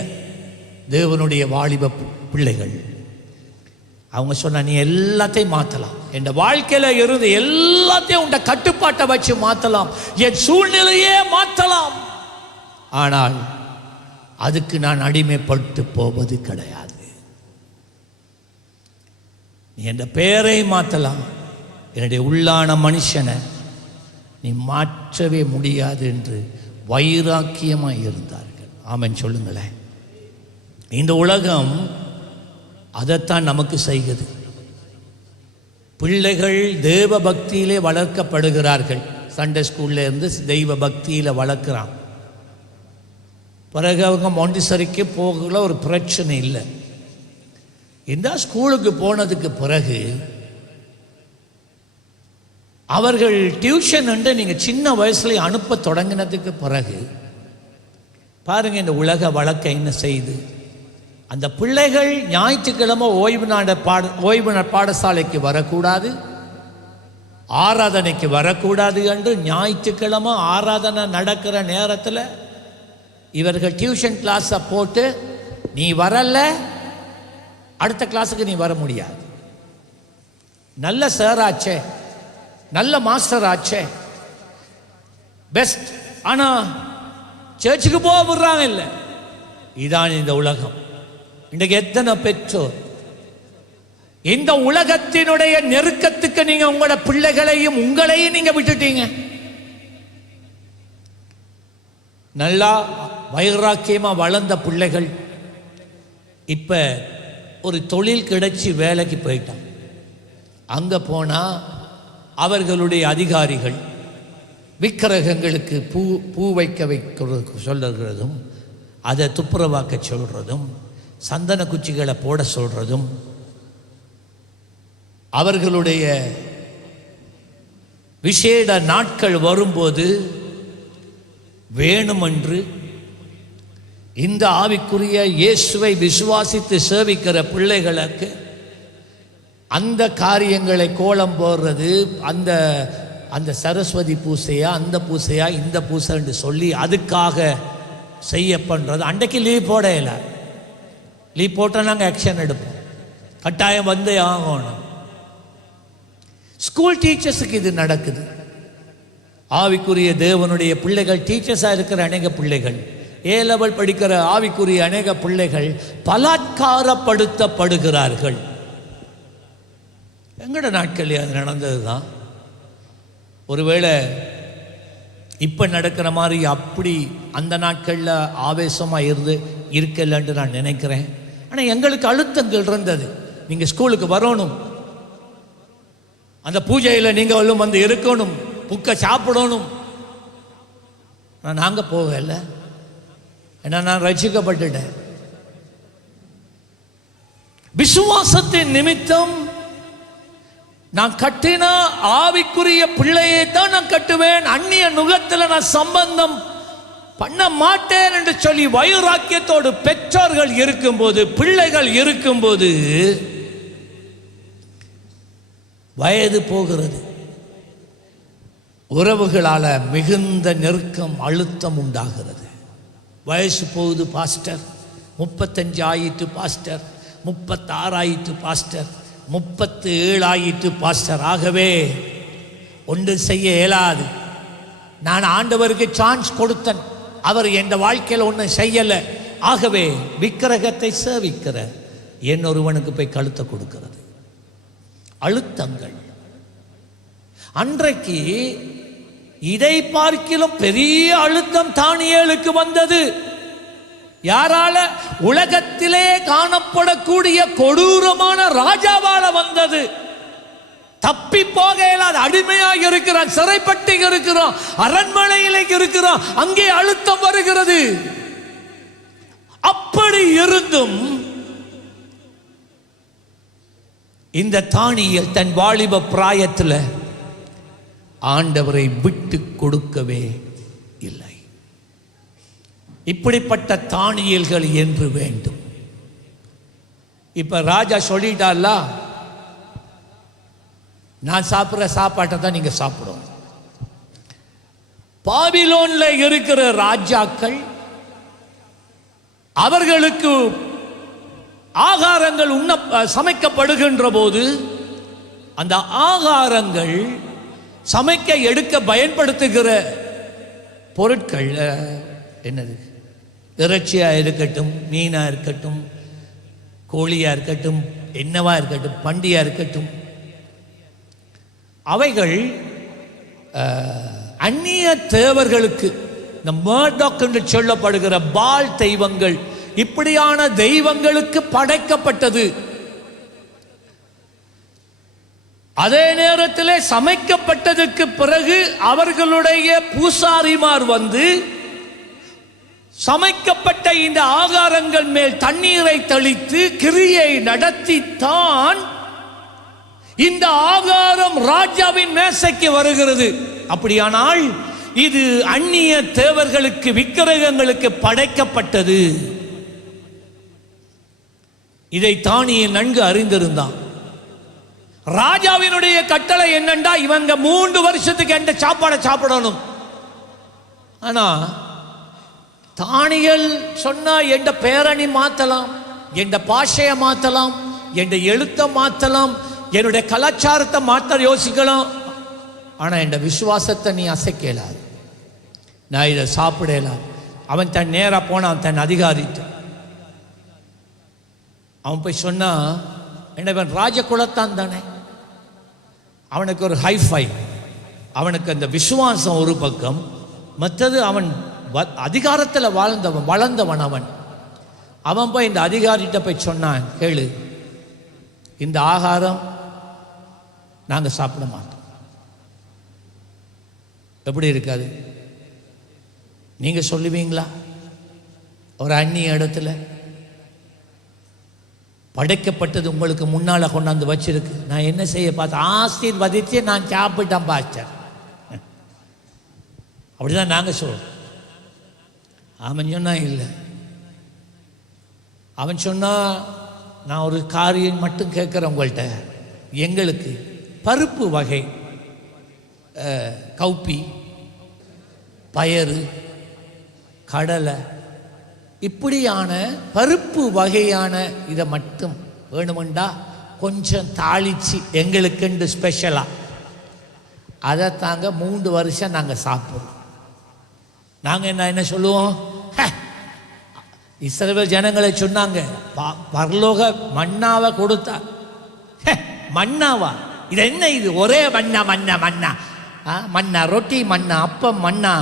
தேவனுடைய வாலிப பிள்ளைகள் அவங்க சொன்ன, நீ எல்லாத்தையும் மாற்றலாம், என் வாழ்க்கையில இருந்து எல்லாத்தையும் உண்ட கட்டுப்பாட்டை வச்சு மாற்றலாம், என் சூழ்நிலையே மாற்றலாம். ஆனால் அதுக்கு நான் அடிமைப்பட்டு போவது கிடையாது. நீ என் பெயரை மாற்றலாம், என்னுடைய உள்ளான மனுஷனை நீ மாற்றவே முடியாது என்று வைராக்கியமாக இருந்தார்கள். ஆமென் சொல்லுங்களேன். இந்த உலகம் அதைத்தான் நமக்கு செய்கிறது. பிள்ளைகள் தேவ பக்தியிலே வளர்க்கப்படுகிறார்கள். சண்டே ஸ்கூல்ல இருந்து தெய்வ பக்தியில் வளர்க்குறான். பிறகு அவங்க மாண்டிசரிக்கு போகல, ஒரு பிரச்சனை இல்லை. இந்த ஸ்கூலுக்கு போனதுக்கு பிறகு அவர்கள் டியூஷன் என்று நீங்கள் சின்ன வயசுல அனுப்ப தொடங்கினதுக்கு பிறகு பாருங்க, இந்த உலக வழக்கை என்ன செய்து அந்த பிள்ளைகள் ஞாயிற்றுக்கிழமை ஓய்வு நாள் பாடசாலைக்கு வரக்கூடாது, ஆராதனைக்கு வரக்கூடாது என்று ஞாயிற்றுக்கிழமை ஆராதனை நடக்கிற நேரத்தில் இவர்கள் டியூஷன் கிளாஸை போட்டு, நீ வரல அடுத்த கிளாஸுக்கு நீ வர முடியாது. நல்ல சார் ஆச்சே, நல்ல மாஸ்டர் ஆச்சே, பெஸ்ட், ஆனால் சர்ச்சுக்கு போக விடுறாங்க இல்லை. இதான் இந்த உலகம். இன்றைக்கு எத்தனை பெற்றோர் இந்த உலகத்தினுடைய நெருக்கத்துக்கு நீங்க உங்களோட பிள்ளைகளையும் உங்களையும் நீங்க விட்டுட்டீங்க. நல்லா வைராக்கியமா வளர்ந்த பிள்ளைகள் இப்ப ஒரு தொழில் கிடைச்சி வேலைக்கு போயிட்டான். அங்க போனா அவர்களுடைய அதிகாரிகள் விக்கிரகங்களுக்கு பூ வைக்க சொல்லுகிறதும், அதை துப்புரவாக்க சொல்றதும், சந்தன குச்சிகளை போட சொல்றதும், அவர்களுடைய விசேட நாட்கள் வரும்போது வேணுமென்று இந்த ஆவிக்குரிய இயேசுவை விசுவாசித்து சேவிக்கிற பிள்ளைகளுக்கு அந்த காரியங்களை கோலம் போடுறது, அந்த சரஸ்வதி பூசையா, அந்த பூசையா, இந்த பூசை என்று சொல்லி அதுக்காக செய்ய பண்ணுறது. அன்றைக்கு லீவ் போட இல்லை. லீவ் போட்டால் நாங்கள் ஆக்ஷன் எடுப்போம், கட்டாயம் வந்து ஆகணும். ஸ்கூல் டீச்சர்ஸுக்கு இது நடக்குது. ஆவிக்குரிய தேவனுடைய பிள்ளைகள், டீச்சர்ஸாக இருக்கிற அநேக பிள்ளைகள், ஏ லெவல் படிக்கிற ஆவிக்குரிய அநேக பிள்ளைகள் பலாத்காரப்படுத்தப்படுகிறார்கள். எங்கட நாட்களே அது நடந்தது தான். ஒருவேளை இப்போ நடக்கிற மாதிரி அப்படி அந்த நாட்களில் ஆவேசமாக இருக்கலன்ட்டு நான் நினைக்கிறேன். ஆனால் எங்களுக்கு அழுத்தங்கள் இருந்தது. நீங்கள் ஸ்கூலுக்கு வரணும், அந்த பூஜையில் நீங்கள் வந்து இருக்கணும், புக்கை சாப்பிடணும். நாங்கள் போகல, ஏன்னா நான் ரட்சிக்கப்பட்டுட்டேன். விசுவாசத்தின் நிமித்தம் நான் கட்டின ஆவிக்குரிய பிள்ளையை தான் நான் கட்டுவேன், அந்நிய நுகத்தில் நான் சம்பந்தம் பண்ண மாட்டேன் என்று சொல்லி வைராக்கியத்தோடு பெற்றோர்கள் இருக்கும்போது, பிள்ளைகள் இருக்கும்போது வயது போகிறது. உறவுகளால் மிகுந்த நெருக்கம், அழுத்தம் உண்டாகிறது. வயசு போகுது பாஸ்டர், 35 ஆயிட்டு பாஸ்டர், 36 ஆயிட்டு பாஸ்டர், 37 ஆயிட்டு பாஸ்டர். ஆகவே ஒன்று செய்ய இயலாது. நான் ஆண்டவருக்கு சான்ஸ் கொடுத்தேன், அவர் என் வாழ்க்கையில் ஒன்றும் செய்யலை. ஆகவே விக்கிரகத்தை சேவிக்கிற என்னொருவனுக்கு போய் கழுத்தை கொடுக்கிறது. அழுத்தங்கள். அன்றைக்கு இதை பார்க்கிலும் பெரிய அழுத்தம் தானியேலுக்கு வந்தது. யாரால? உலகத்திலே காணப்படக்கூடிய கொடூரமான ராஜாவால வந்தது. தப்பி போக இயலாது. அடிமையாக இருக்கிறான், சிறைப்பட்டு இருக்கிறான், அரண்மனையிலே இருக்கிறான், அங்கே அழுத்தம் வருகிறது. அப்படி இருந்தும் இந்த தானியேல் தன் வாலிப பிராயத்தில் ஆண்டவரை விட்டு கொடுக்கவே இல்லை. இப்படிப்பட்ட தானியேல்கள் என்று வேண்டும். இப்ப ராஜா சொல்லிட்டால, நான் சாப்பிட்ற சாப்பாட்டை தான் நீங்க சாப்பிடணும். பாபிலோன்ல இருக்கிற ராஜாக்கள் அவர்களுக்கு ஆகாரங்கள் சமைக்கப்படுகின்ற போது அந்த ஆகாரங்கள் சமைக்க எடுக்க பயன்படுத்துகிற பொருட்கள் என்னது, இறைச்சியாக இருக்கட்டும், மீனாக இருக்கட்டும், கோழியாக இருக்கட்டும், என்னவா இருக்கட்டும், பண்டியாக இருக்கட்டும், அவைகள் அந்நிய தேவர்களுக்கு, இந்த மர்டாக் என்று சொல்லப்படுகிற பால் தெய்வங்கள், இப்படியான தெய்வங்களுக்கு படைக்கப்பட்டது. அதே நேரத்தில் சமைக்கப்பட்டதற்கு பிறகு அவர்களுடைய பூசாரிமார் வந்து சமைக்கப்பட்ட இந்த ஆகாரங்கள் மேல் தண்ணீரை தெளித்து கிரியை நடத்தித்தான் இந்த ஆகாரம் ராஜாவின் மேசைக்கு வருகிறது. அப்படியானால் இது அந்நிய தேவர்களுக்கு, விக்கிரகங்களுக்கு படைக்கப்பட்டது. இதை தானியேல் நன்கு அறிந்திருந்தான். ராஜாவினுடைய கட்டளை என்னண்டா, இவங்க 3 வருஷத்துக்கு எந்த சாப்பாடை சாப்பிடணும். ஆனா தானியேல் சொன்னா, எந்த பேரணி மாத்தலாம், எந்த பாஷையை மாத்தலாம், எந்த எழுத்தை மாத்தலாம், என்னுடைய கலாச்சாரத்தை மாற்ற யோசிக்கலாம். ஆனா என் விசுவாசத்தை நீ அசைக்கலாது, நான் இதை சாப்பிடலாம். அவன் தன் நேரா போனான் தன் அதிகாரிட்டு. அவன் போய் சொன்னா, என்னவன் ராஜகுலத்தான் தானே, அவனுக்கு ஒரு ஹைஃபை, அவனுக்கு அந்த விசுவாசம் ஒரு பக்கம், மற்றது அவன் அதிகாரத்தில் வளர்ந்தவன். அவன் போய் இந்த அதிகாரிகிட்ட போய் சொன்னான், கேளு, இந்த ஆகாரம் நாங்கள் சாப்பிட மாட்டோம். எப்படி இருக்காது? நீங்க சொல்லுவீங்களா? ஒரு அந்நிய இடத்துல படைக்கப்பட்டது உங்களுக்கு முன்னால கொண்டாந்து வச்சிருக்கு, நான் என்ன செய்ய பார்த்தேன், ஆசீர்வதித்து நான் சாப்பிட்டேன் பாஸ்டர், அப்படிதான் நாங்கள் சொல்றோம். அவன் சொன்னா இல்லை. அவன் சொன்னா, நான் ஒரு காரியம் மட்டும் கேட்குறேன் உங்கள்கிட்ட, எங்களுக்கு பருப்பு வகை, கௌப்பி, பயறு, கடலை, இப்படியான பருப்பு வகையான இதை மட்டும் வேணுமெண்டா கொஞ்சம் தாளிச்சு எங்களுக்குண்டு ஸ்பெஷலாக அதை தாங்க 3 வருஷம் நாங்கள் சாப்பிட்றோம். நாங்கள் என்ன சொல்லுவோம், இஸ்ரவேல் ஜனங்களை சொன்னாங்க, பரலோக மன்னாவை கொடுத்தா. மன்னாவா? இது என்ன, இது ஒரே மன்னா மன்னா மன்னா மன்னா ரொட்டி, மன்னா அப்பம், மன்னா.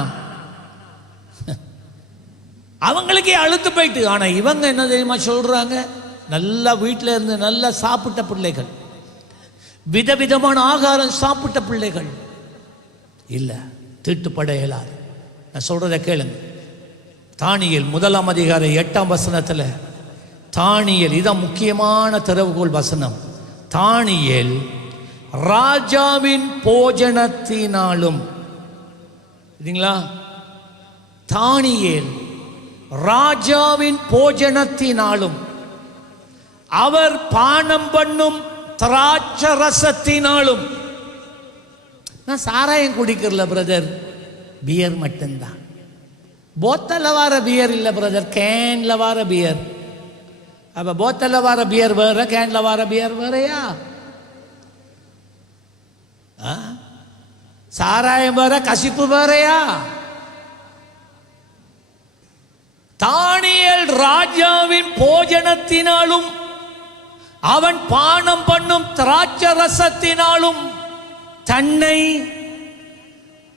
அவங்களுக்கே அழுத்து போயிட்டு. ஆனா இவங்க என்ன தெரியுமா சொல்றாங்க, நல்லா வீட்டில் இருந்து நல்லா சாப்பிட்ட பிள்ளைகள், விதவிதமான ஆகாரம் சாப்பிட்ட பிள்ளைகள் இல்ல, தீட்டுப்பட இயலாது. நான் சொல்றத கேளுங்க. தானியேல் 1 அதிகாரம் 8 வசனத்துல, தானியேல், இதான் முக்கியமான திறவுகோல் வசனம். தானியேல் ராஜாவின் போஜனத்தினாலும், இல்லைங்களா, தானியேல் ராஜாவின் போஜனத்தினாலும், அவர் பானம் பண்ணும் திராட்சரசத்தினாலும். நான் சாராயம் குடிக்கிறல பிரதர், பியர் மட்டும்தான். போத்தல்ல வார பியர் இல்லை பிரதர், கேன்ல வார பியர். அப்ப போத்தல்ல வார பியர் வேற, கேன்ல வார பியர் வேறையா? சாராயம் வேற, கசிப்பு வேறையா? தானியேல் ராஜாவின் போஜனத்தினாலும் அவன் பானம் பண்ணும் திராட்சரசத்தினாலும் தன்னை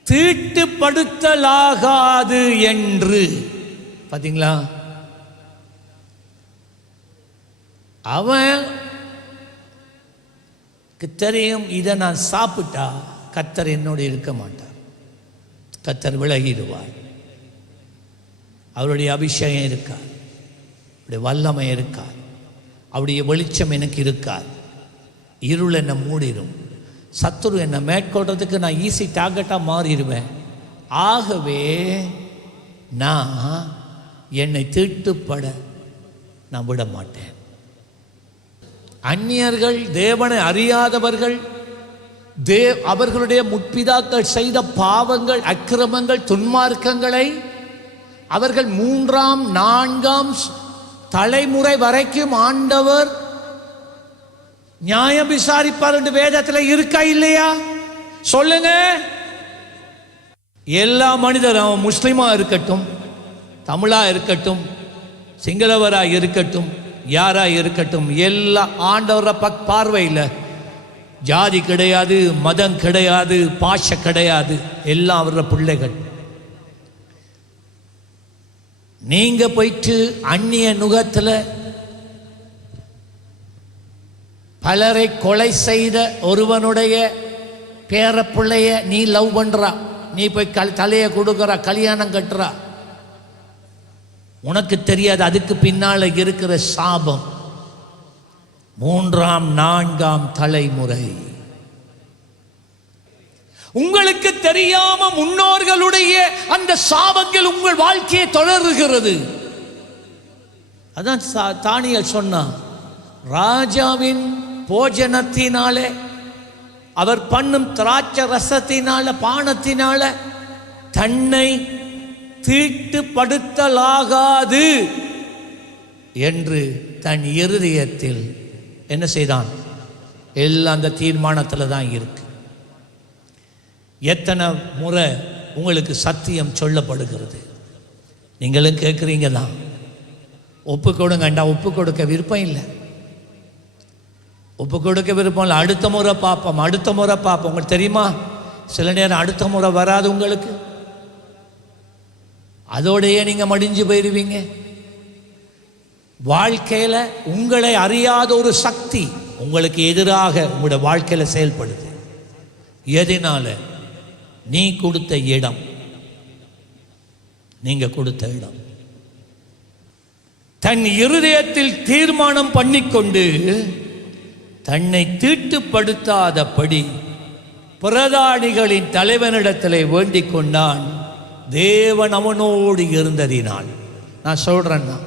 தீட்டுப்படுத்தலாகாது என்று. பாத்தீங்களா? அவன் தெரியும், இதை நான் சாப்பிட்டா கர்த்தர் என்னோடு இருக்க மாட்டார், கர்த்தர் விலகிடுவார், அவருடைய அபிஷேகம் இருக்காது, அவருடைய வல்லமை இருக்காது, அவருடைய வெளிச்சம் எனக்கு இருக்காது, இருள் என்னை மூடிடும், சத்துரு என்னை மேற்கொள்றதுக்கு நான் ஈஸி டார்கெட்டாக மாறிடுவேன். ஆகவே நான் என்னை தீட்டுப்பட நான் விட மாட்டேன். அந்நியர்கள், தேவனை அறியாதவர்கள், அவர்களுடைய முற்பிதாக்கள் செய்த பாவங்கள், அக்கிரமங்கள், துன்மார்க்கங்களை அவர்கள் 3ஆம் 4ஆம் தலைமுறை வரைக்கும் ஆண்டவர் நியாயம் விசாரிப்பார் என்று வேதத்தில் இருக்கா இல்லையா? சொல்லுங்க. எல்லா மனிதரும், அவன் முஸ்லிமா இருக்கட்டும், தமிழாக இருக்கட்டும், சிங்களவராக இருக்கட்டும், யாராக இருக்கட்டும், எல்லா ஆண்டவர பார்வையில் ஜாதி கிடையாது, மதம் கிடையாது, பாஷை கிடையாது, எல்லாம் அவர பிள்ளைகள். நீங்க போயிட்டு அந்நிய நுகத்தில் பலரை கொலை செய்த ஒருவனுடைய பேர பிள்ளைய நீ லவ் பண்றா, நீ போய் தலையை கொடுக்குறா, கல்யாணம் கட்டுறா, உனக்கு தெரியாது அதுக்கு பின்னால இருக்கிற சாபம் 3ஆம் 4ஆம் தலைமுறை. உங்களுக்கு தெரியாம முன்னோர்களுடைய அந்த சாபங்கள் உங்கள் வாழ்க்கையை தொடருகிறது. அதான் தானியேல் சொன்னான், ராஜாவின் போஜனத்தினாலே, அவர் பண்ணும் திராட்சை ரசத்தினால, பானத்தினால தன்னை தீட்டுப்படுத்தலாகாது என்று தன் இருதயத்தில் என்ன செய்தான்? எல்லாம் அந்த தீர்மானத்தில் தான் இருக்கு. எத்தனை முறை உங்களுக்கு சத்தியம் சொல்லப்படுகிறது, நீங்களும் கேட்குறீங்க தான், ஒப்பு கொடுங்கண்டா, ஒப்பு கொடுக்க விருப்பம் இல்லை, ஒப்பு கொடுக்க விருப்பம் இல்லை. அடுத்த முறை பார்ப்போம், அடுத்த முறை பார்ப்போம். உங்களுக்கு தெரியுமா, சில நேரம் அடுத்த முறை வராது உங்களுக்கு, அதோடையே நீங்கள் மடிஞ்சு போயிடுவீங்க. வாழ்க்கையில் உங்களை அறியாத ஒரு சக்தி உங்களுக்கு எதிராக உங்களோட வாழ்க்கையில் செயல்படுது. எதனால? நீ கொடுத்த இடம், நீங்க கொடுத்த இடம். தன் இருதயத்தில் தீர்மானம் பண்ணிக்கொண்டு தன்னை தீட்டுப்படுத்தாதபடி பிரதானிகளின் தலைவனிடத்திலே வேண்டிக் கொண்டான். தேவன் அவனோடு இருந்ததினால். நான் சொல்றேன்னா,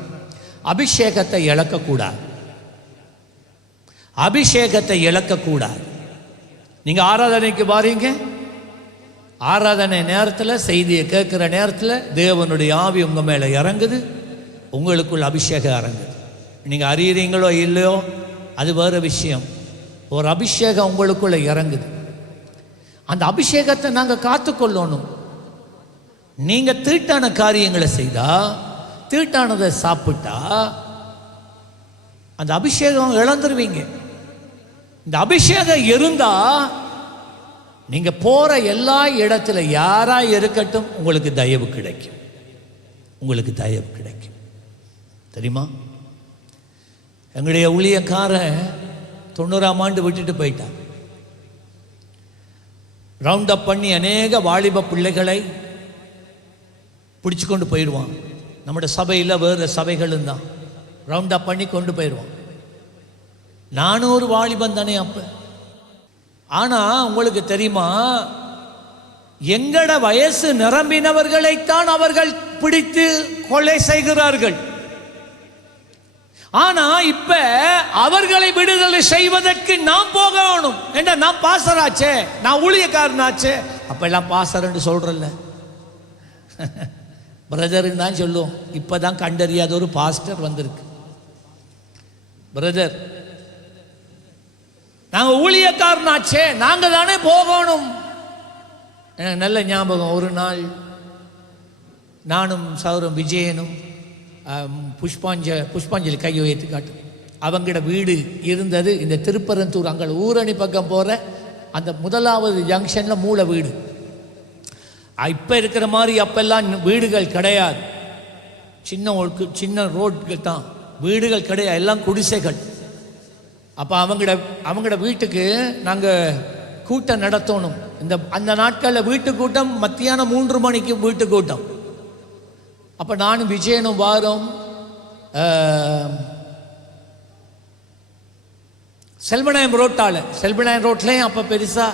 அபிஷேகத்தை இழக்கக்கூடாது, அபிஷேகத்தை இழக்கக்கூடாது. நீங்க ஆராதனைக்கு வாரீங்க, ஆராதனை நேரத்தில் செய்தியை கேட்குற நேரத்தில் தேவனுடைய ஆவி உங்கள் மேலே இறங்குது, உங்களுக்குள் அபிஷேகம் இறங்குது. நீங்கள் அறியறீங்களோ இல்லையோ அது வேறு விஷயம். ஒரு அபிஷேகம் உங்களுக்குள்ள இறங்குது. அந்த அபிஷேகத்தை நாங்கள் காத்துக்கொள்ளணும். நீங்கள் தீட்டான காரியங்களை செய்தா, தீட்டானதை சாப்பிட்டா அந்த அபிஷேகம் இழந்துருவீங்க. இந்த அபிஷேகம் இருந்தா நீங்க போற எல்லா இடத்துல யாரா இருக்கட்டும் உங்களுக்கு தயவு கிடைக்கும், உங்களுக்கு தயவு கிடைக்கும். தெரியுமா, எங்களுடைய ஊழியக்காரன் 90ஆம் ஆண்டு விட்டுட்டு போயிட்டான். ரவுண்ட் அப் பண்ணி அநேக வாலிப பிள்ளைகளை பிடிச்சு கொண்டு போயிடுவான். நம்முடைய சபையில் வேறு சபைகளும் தான் ரவுண்ட் அப் பண்ணி கொண்டு போயிடுவான். நானும் ஒரு வாலிபன் தானே அப்ப. ஆனா உங்களுக்கு தெரியுமா, எங்கட வயசு நிரம்பினவர்களைத்தான் அவர்கள் பிடித்து கொலை செய்கிறார்கள். ஆனா இப்ப அவர்களை விடுதலை செய்வதற்கு நாம் போகணும். ஏண்டா, நான் பாசராச்சே, நான் ஊழியக்காரனாச்சே. அப்ப எல்லாம் பாசர்ன்னு சொல்றல, பிரதர்ன்னு தான் சொல்லுவோம். இப்பதான் கண்டறியாத ஒரு பாஸ்டர் வந்திருக்கு. பிரதர், நாங்க ஊழியக்காரனாச்சே, நாங்க தானே போகணும். எனக்கு நல்ல ஞாபகம், ஒரு நாள் நானும் சௌரம் விஜயனும் புஷ்பாஞ்சலி கையை உயர்த்தி காட்டும், அவங்களோட வீடு இருந்தது இந்த திருப்பரந்தூர், அங்கே ஊரணி பக்கம் போகிற அந்த முதலாவது ஜங்ஷனில் மூல வீடு. இப்போ இருக்கிற மாதிரி அப்பெல்லாம் வீடுகள் கிடையாது, சின்ன ரோடுகள் தான், வீடுகள் கிடையாது, எல்லாம் குடிசைகள். அப்போ அவங்களோட வீட்டுக்கு நாங்கள் கூட்டம் நடத்தணும். அந்த நாட்களில் வீட்டு கூட்டம் மத்தியானம் 3 மணிக்கு வீட்டு கூட்டம். அப்போ நானும் விஜயனும் வாரம் செல்வநாயம் ரோட்டால், செல்வநாயம் ரோட்லேயும் அப்போ பெருசாக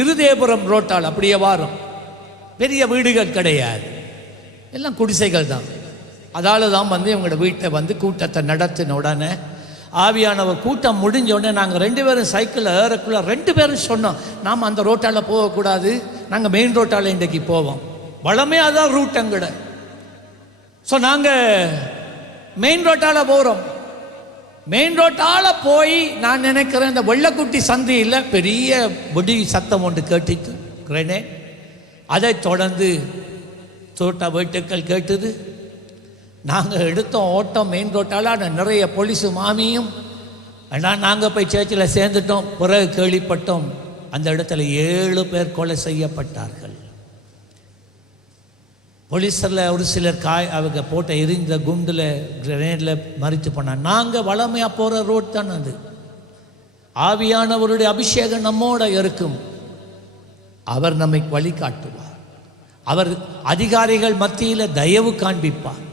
இருதேபுரம் ரோட்டால் அப்படியே வாரம். பெரிய வீடுகள் கிடையாது, எல்லாம் குடிசைகள் தான். அதால் தான் வந்து இவங்களோட வீட்டை வந்து கூட்டத்தை நடத்தின உடனே ஆவியானவர் கூட்டம் முடிஞ்ச உடனே நாங்கள் 2 பேரும் சைக்கிளில் ஏறக்குள்ள 2 பேரும் சொன்னோம், நாம் அந்த ரோட்டால் போகக்கூடாது, நாங்கள் மெயின் ரோட்டால் இன்றைக்கு போவோம். வளமே அதான் ரூட் அங்கட. ஸோ நாங்கள் மெயின் ரோட்டால் போகிறோம். மெயின் ரோட்டால் போய் நான் நினைக்கிறேன் இந்த வெள்ளக்குட்டி சந்தியில் பெரிய பொடி சத்தம் ஒன்று கேட்டுட்டு கிரேனேட். அதை தொடர்ந்து தோட்ட வீட்டுக்கள் கேட்டுது. நாங்கள் எடுத்தோம் ஓட்டம் மெயின் ரோட்டால் நிறைய போலீஸு மாமியும். ஆனால் நாங்கள் போய் சேர்ச்சில் சேர்ந்துட்டோம். பிறகு கேள்விப்பட்டோம் அந்த இடத்துல 7 பேர் கொலை செய்யப்பட்டார்கள். போலீஸில் ஒரு சிலர் அவங்க போட்ட எரிந்த குண்டில் கிரனேடில் மறித்து போனாங்க. நாங்கள் வளமையாக போகிற ரோட் தான் அது. ஆவியானவருடைய அபிஷேகம் நம்மோட இருக்கும். அவர் நம்மை வழிகாட்டுவார். அவர் அதிகாரிகள் மத்தியில் தயவு காண்பிப்பார்.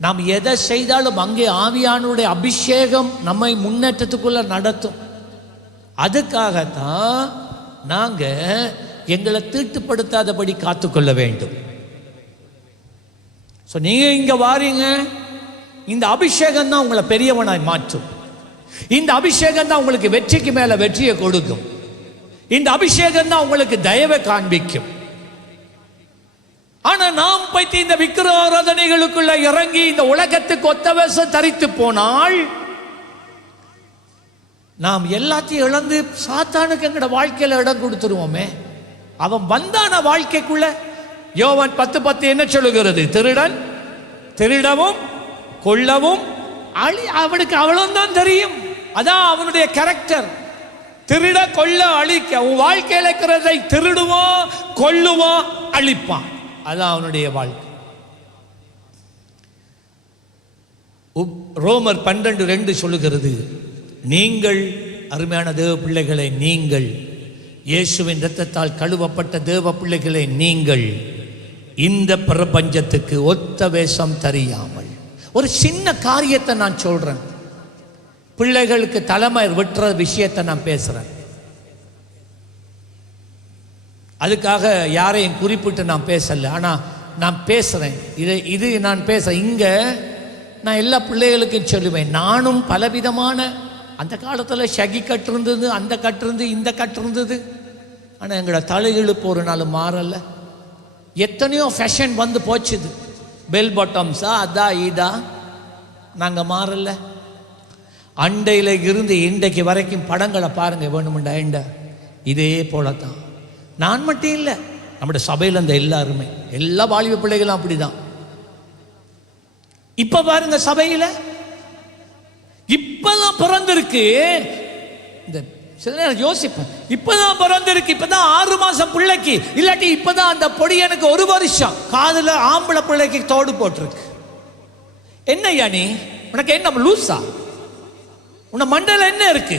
நாம் எதை செய்தாலும் அங்கே ஆவியானுடைய அபிஷேகம் நம்மை முன்னேற்றத்துக்குள்ள நடத்தும். அதுக்காகத்தான் நாங்கள் எங்களை தீட்டுப்படுத்தாதபடி காத்துக்கொள்ள வேண்டும். ஸோ நீங்கள் இங்கே வாரீங்க, இந்த அபிஷேகம் தான் உங்களை பெரியவனாய் மாற்றும். இந்த அபிஷேகம் தான் உங்களுக்கு வெற்றிக்கு மேலே வெற்றியை கொடுக்கும். இந்த அபிஷேகம் தான் உங்களுக்கு தயவை காண்பிக்கும். ஆனா நாம் பைத்து இந்த விக்கிரகாராதனைகளுக்குள்ள இறங்கி இந்த உலகத்துக்கு ஒத்த வேஷம் தரித்து போனால் நாம் எல்லாத்தையும் இழந்து சாத்தானுக்கு எங்கட வாழ்க்கையில இடம் கொடுத்துருவோமே. அவன் வந்தான வாழ்க்கைக்குள்ள. யோவான் 10:10 என்ன சொல்லுகிறது? திருடன் திருடவும் கொல்லவும் அவனுக்கு அவ்வளவுதான் தெரியும். அதான் அவனுடைய கேரக்டர். திருட கொல்ல அழிக்க. உன் வாழ்க்கையில் இருக்கிறதை திருடுவான், கொல்லுவான், அழிப்பான். அதான் அவனுடைய வாழ்க்கை. ரோமர் 12:2 சொல்லுகிறது, நீங்கள் அருமையான தேவ பிள்ளைகளை, நீங்கள் இயேசுவின் இரத்தத்தால் கழுவப்பட்ட தேவ பிள்ளைகளை, நீங்கள் இந்த பிரபஞ்சத்துக்கு ஒத்த வேஷம் தெரியாமல். ஒரு சின்ன காரியத்தை நான் சொல்றேன். பிள்ளைகளுக்கு தலைமை விட்டுற விஷயத்தை நான் பேசுறேன். அதுக்காக யாரையும் குறிப்பிட்டு நான் பேசல. ஆனால் நான் பேசுகிறேன். இது நான் பேசுகிறேன். இங்கே நான் எல்லா பிள்ளைகளுக்கும் சொல்லுவேன். நானும் பலவிதமான அந்த காலத்தில் ஷகி கட்டு இருந்தது, அந்த கட்டு இருந்து, இந்த கட்டு இருந்தது. ஆனால் எங்களோட தலையிழுப்பு ஒரு நாள் மாறலை. எத்தனையோ ஃபேஷன் வந்து போச்சுது. பெல் பாட்டம்ஸா அதா இதா. நாங்கள் மாறலை. அண்டையில் இருந்து இன்றைக்கு வரைக்கும் படங்களை பாருங்கள் வேணுமெண்டா. இண்டை இதே போலத்தான். நான் மட்டும் இல்லை, நம்முடைய சபையில் அந்த எல்லாருமே, எல்லா வாலிப பிள்ளைகளும் அப்படிதான். இப்ப பாருங்க, சபையில் இப்பதான் பிறந்திருக்கு. இந்த சில நேரம் யோசிப்பேன், இப்பதான் பிறந்திருக்கு, இப்பதான் 6 மாசம் பிள்ளைக்கு, இல்லாட்டி இப்பதான் அந்த பொடி எனக்கு 1 வருஷம். காதுல ஆம்பளை பிள்ளைக்கு தோடு போட்டிருக்கு. என்னையா நீ, உனக்கு என்ன லூசா? உன்ன மண்டல என்ன இருக்கு?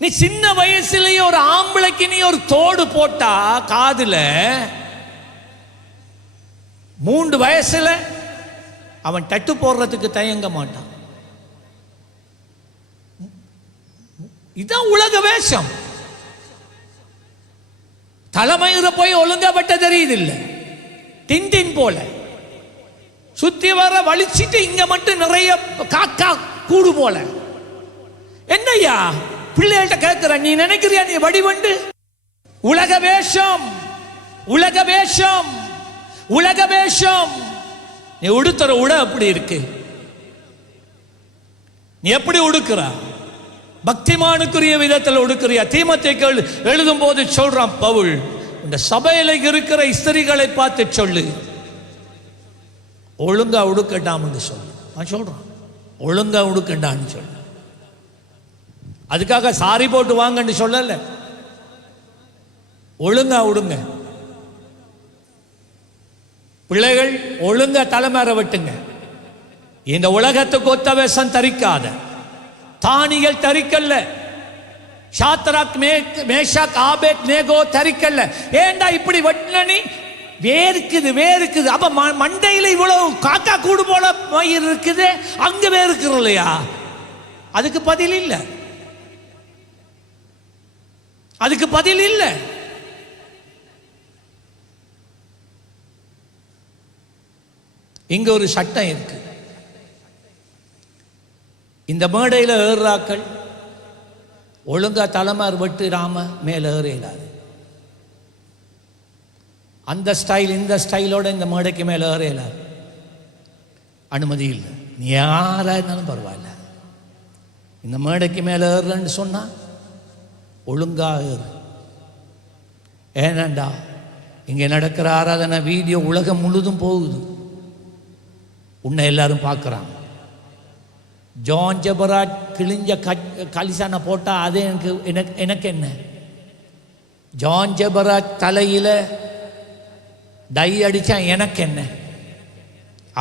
நீ சின்ன வயசுலயே ஒரு ஆம்பளைக்கு நீ ஒரு தோடு போட்டா காதுல, 3 வயசுல அவன் டட்டு போடுறதுக்கு தயங்க மாட்டான். இதான் உலக வேஷம். தலைமயிர போய் ஒழுங்கா வெட்ட தெரியுது இல்ல, டின்டின் போல சுத்தி வர வலிச்சிட்டு இங்க மட்டும் நிறைய காக்கா கூடு போல. என்னையா பிள்ளைகள்கிட்ட கேட்கிற, நீ நினைக்கிறியா நீ வடிவண்டு? உலக வேஷம், உலக வேஷம், உலக வேஷம். நீ உடுத்துற உட அப்படி இருக்கு. நீ எப்படி உடுக்கிற? பக்திமானுக்குரிய விதத்தில் உடுக்கிறியா? தீமோத்தேயுக்கு எழுதும் போது சொல்றான் பவுல், இந்த சபையில இருக்கிற ஸ்திரீகளை பார்த்து சொல்லு, ஒழுங்கா உடுக்கட்டாம்னு சொல்லு. நான் சொல்றான் ஒழுங்கா உடுக்கட்டான்னு சொல்லு. அதுக்காக சாரி போட்டு வாங்கன்னு சொல்லல, ஒழுங்கா உடுங்க. பிள்ளைகள் ஒழுங்கா தலைமேற விட்டுங்க. இந்த உலகத்துக்கு ஒத்த வேஷம் தரிக்காத. தானிகள் தரிக்கல்ல, சாத்ராக் மேஷாக் ஆபேத் நேகோ தரிக்கல்ல. ஏண்டா இப்படி வெட்டினி? வேர்க்குது, வேர்க்குது. அப்ப மண்டையில இவ்வளவு காக்கா கூடு போல மயிர் இருக்குது, அங்க வேர்க்குறோம் இல்லையா? அதுக்கு பதில் இல்லை, அதுக்கு பதில் இல்லை. இங்க ஒரு சட்டம் இருக்கு. இந்த மேடையில் ஏறாக்கள் ஒழுங்கா தலைமார் வெட்டுறாம மேல ஏறாது. அந்த ஸ்டைல் இந்த ஸ்டைலோட இந்த மேடைக்கு மேல ஏறாது, அனுமதி இல்லை. நீ யாரா இருந்தாலும் பரவாயில்ல, இந்த மேடைக்கு மேல ஏறுறன்னு சொன்னா ஒழுங்கா ஏறு. ஏனண்டா இங்கே நடக்கிற ஆராதனை வீடியோ உலகம் முழுதும் போகுது. உன்னை எல்லாரும் பார்க்குறாங்க. ஜான் ஜெபராஜ் கிழிஞ்ச கலிசானை போட்டால் அது எனக்கு என்ன? ஜான் ஜெபராஜ் தலையில் டை அடித்தா எனக்கு என்ன?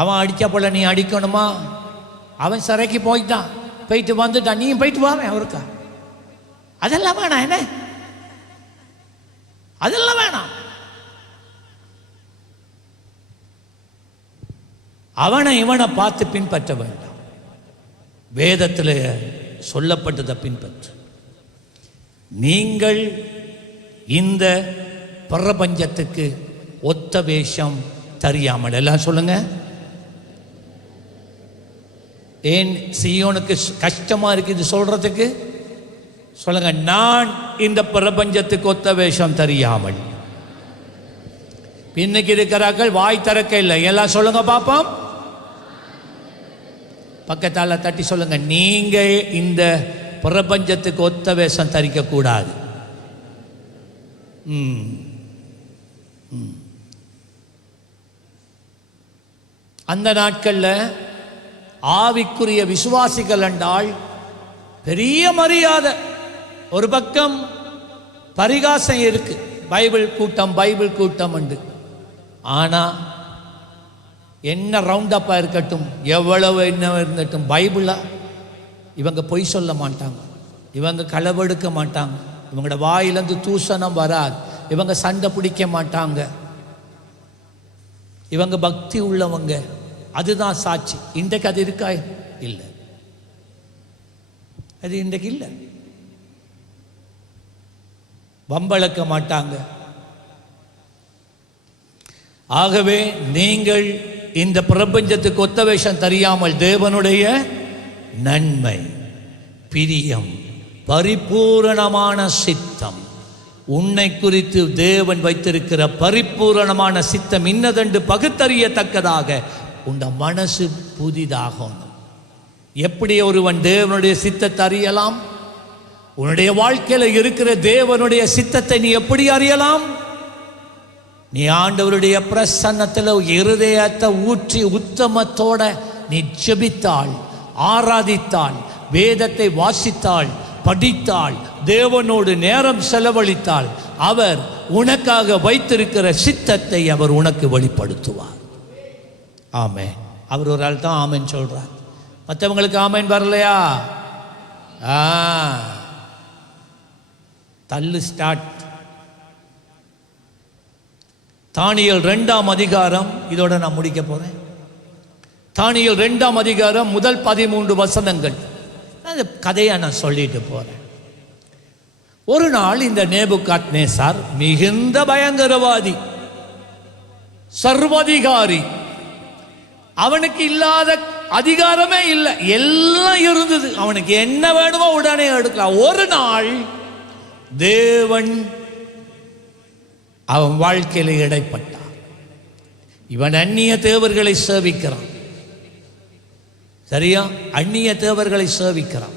அவன் அடித்த போல நீ அடிக்கணுமா? அவன் சிறைக்கு போயிட்டு வந்துட்டான், நீயும் போயிட்டு வாவேன் அவருக்கா? அதெல்லாம் வேணாம். என்ன அதெல்லாம் வேணாம். அவனை இவனை பார்த்து பின்பற்ற வேண்டாம். வேதத்தில் சொல்லப்பட்டதை பின்பற்று. நீங்கள் இந்த பிரபஞ்சத்துக்கு ஒத்த வேஷம் தெரியாமல், எல்லாம் சொல்லுங்க. ஏன் சீயோனுக்கு கஷ்டமா இருக்கு இது சொல்றதுக்கு? சொல்லுங்க, நான் இந்த பிரபஞ்சத்துக்கு ஒத்த வேஷம் தெரியாமல். இன்னைக்கு இருக்கிறார்கள் வாய் திறக்க இல்லை. எல்லாம் சொல்லுங்க பாப்போம். பக்கத்தால தட்டி சொல்லுங்க, நீங்க இந்த பிரபஞ்சத்துக்கு ஒத்த வேஷம் தரிக்க கூடாது. அந்த நாட்கள்ல ஆவிக்குரிய விசுவாசிகள் என்றால் பெரிய மரியாதை. ஒரு பக்கம் பரிகாசம் இருக்கு, பைபிள் கூட்டம் உண்டு. ஆனா என்ன ரவுண்டப்பா இருக்கட்டும், எவ்வளவு என்ன இருந்தட்டும், பைபிளா இவங்க பொய் சொல்ல மாட்டாங்க, இவங்க களவெடுக்க மாட்டாங்க, இவங்களோட வாயிலிருந்து தூசணம் வராது, இவங்க சண்டை பிடிக்க மாட்டாங்க, இவங்க பக்தி உள்ளவங்க. அதுதான் சாட்சி. இன்றைக்கு அது இருக்கா? இல்லை, அது இன்றைக்கு இல்லை. வம்பளக்க மாட்டாங்க. ஆகவே நீங்கள் இந்த பிரபஞ்சத்துக்கு ஒத்த வேஷம் தெரியாமல் தேவனுடைய நன்மை, பிரியம், பரிபூரணமான சித்தம், உன்னை குறித்து தேவன் வைத்திருக்கிற பரிபூரணமான சித்தம் இன்னதென்று பகுத்தறியத்தக்கதாக உண்ட மனசு புதிதாகணும். எப்படி ஒருவன் தேவனுடைய சித்தத்தை அறியலாம்? உன்னுடைய வாழ்க்கையில் இருக்கிற தேவனுடைய சித்தத்தை நீ எப்படி அறியலாம்? நீ ஆண்டவருடைய பிரசன்னத்தில் இருதயத்தை ஊற்றி உத்தமத்தோட நீ ஜெபித்தாள், ஆராதித்தாள், வேதத்தை வாசித்தாள், படித்தாள், தேவனோடு நேரம் செலவழித்தாள், அவர் உனக்காக வைத்திருக்கிற சித்தத்தை அவர் உனக்கு வெளிப்படுத்துவார். ஆமென். அவர் ஒரு ஆள் தான் ஆமென் சொல்றார். மற்றவங்களுக்கு ஆமென் வரலையா? தள்ளு ஸ்டார்ட். தானியேல் 2ஆம் அதிகாரம், இதோட நான் முடிக்க போறேன். தானியேல் 2ஆம் அதிகாரம் முதல் 13 வசனங்கள். அந்த கதையை நான் சொல்லிட்டு போறேன். ஒரு நாள் இந்த நேபுகாத்நேசார் மிகுந்த பயங்கரவாதி, சர்வாதிகாரி. அவனுக்கு இல்லாத அதிகாரமே இல்லை, எல்லாம் இருந்தது. அவனுக்கு என்ன வேணுமோ உடனே எடுக்கலாம். ஒரு நாள் தேவன் அவன் வாழ்க்கையில இடைப்பட்டான். இவன் அந்நிய தேவர்களை சேவிக்கிறான். சரியா? அந்நிய தேவர்களை சேவிக்கிறான்.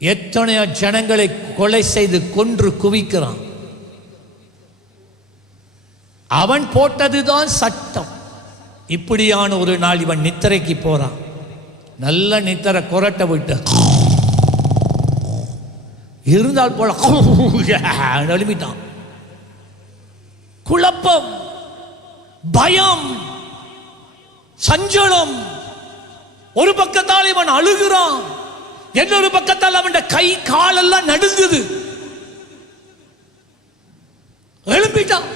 எத்தனையோ ஜனங்களை கொலை செய்து கொன்று குவிக்கிறான். அவன் போட்டதுதான் சட்டம். இப்படியான ஒரு நாள் இவன் நித்திரைக்கு போறான். நல்ல நித்திரை, கொரட்டை விட்டு இருந்தால் போல எழுப்பிட்டான். குழப்பம், பயம், சஞ்சலம். ஒரு பக்கத்தால் இவன் அழுகிறான், இன்னொரு பக்கத்தால் அவன் கை காலெல்லாம் நடுங்குது. எழுப்பிட்டான்.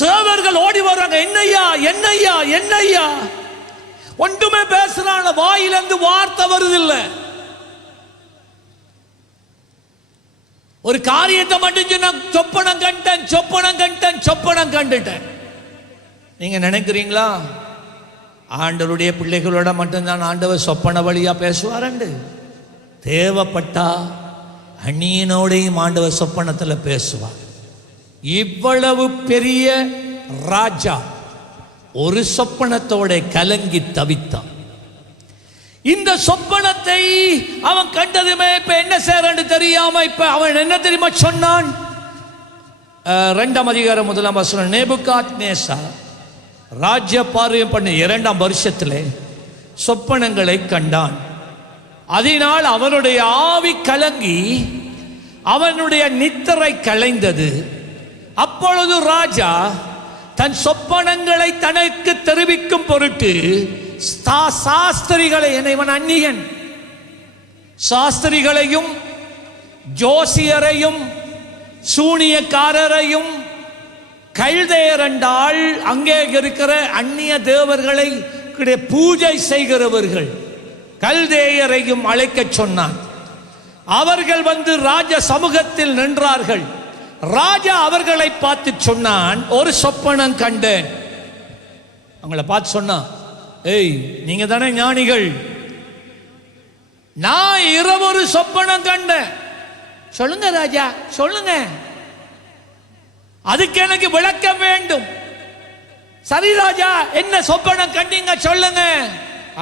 சேவர்கள் ஓடி வர்றாங்க. என்னையா என்னையா என்னையா? ஒன்றுமே பேசுறான், வாயிலிருந்து வார்த்தை வருதில்லை. ஒரு காரியத்தை மட்டும் சொன்ன, சொப்பனம் கண்டேன், சொப்பனம் கண்டேன், சொப்பனம் கண்டுட்டேன். நீங்க நினைக்கிறீங்களா ஆண்டவருடைய பிள்ளைகளோட மட்டும்தான் ஆண்டவர் சொப்பன வழியா பேசுவாரண்டு? தேவைப்பட்டா அந்நியனோடையும் ஆண்டவர் சொப்பனத்தில் பேசுவார். இவ்வளவு பெரிய ராஜா ஒரு சொப்பனத்தோட கலங்கி தவித்தான். இந்த சொப்பனத்தை அவன் கண்டதுமே இப்ப என்ன செய்யறான்னு தெரியாம இப்ப அவன் என்ன தெரியுமா சொன்னான்? 2ஆம் அதிகாரம் 1ஆம் வசனம். நேபுகாத்நேசார் ராஜ்ய பார்வையம் பண்ண 2ஆம் வருஷத்திலே சொப்பனங்களை கண்டான். அதனால் அவனுடைய ஆவி கலங்கி அவனுடைய நித்திரை கலைந்தது. அப்பொழுது ராஜா தன் சொப்பனங்களை தனக்கு தெரிவிக்கும் பொருட்டு சாஸ்திரிகளை, இவன் அந்நியன், சாஸ்திரிகளையும் ஜோசியரையும் சூனியக்காரரையும் கல்தேயர் என்றால் அங்கே இருக்கிற அந்நிய தேவர்களை பூஜை செய்கிறவர்கள் கல்தேயரையும் அழைக்க சொன்னான். அவர்கள் வந்து ராஜ சமூகத்தில் நின்றார்கள். ராஜா அவர்களை பார்த்து சொன்னான், ஒரு சொப்பனம் கண்டேன். அவங்கள பார்த்து சொன்னான், ஏய் நீங்க தானே ஞானிகள், நான் இரவு ஒரு சொப்பனம் கண்டேன். சொல்லுங்க ராஜா, சொல்லுங்க, அதுக்கு எனக்கு விளக்கம் வேண்டும். சரி ராஜா, என்ன சொப்பனம் கண்டீங்க சொல்லுங்க.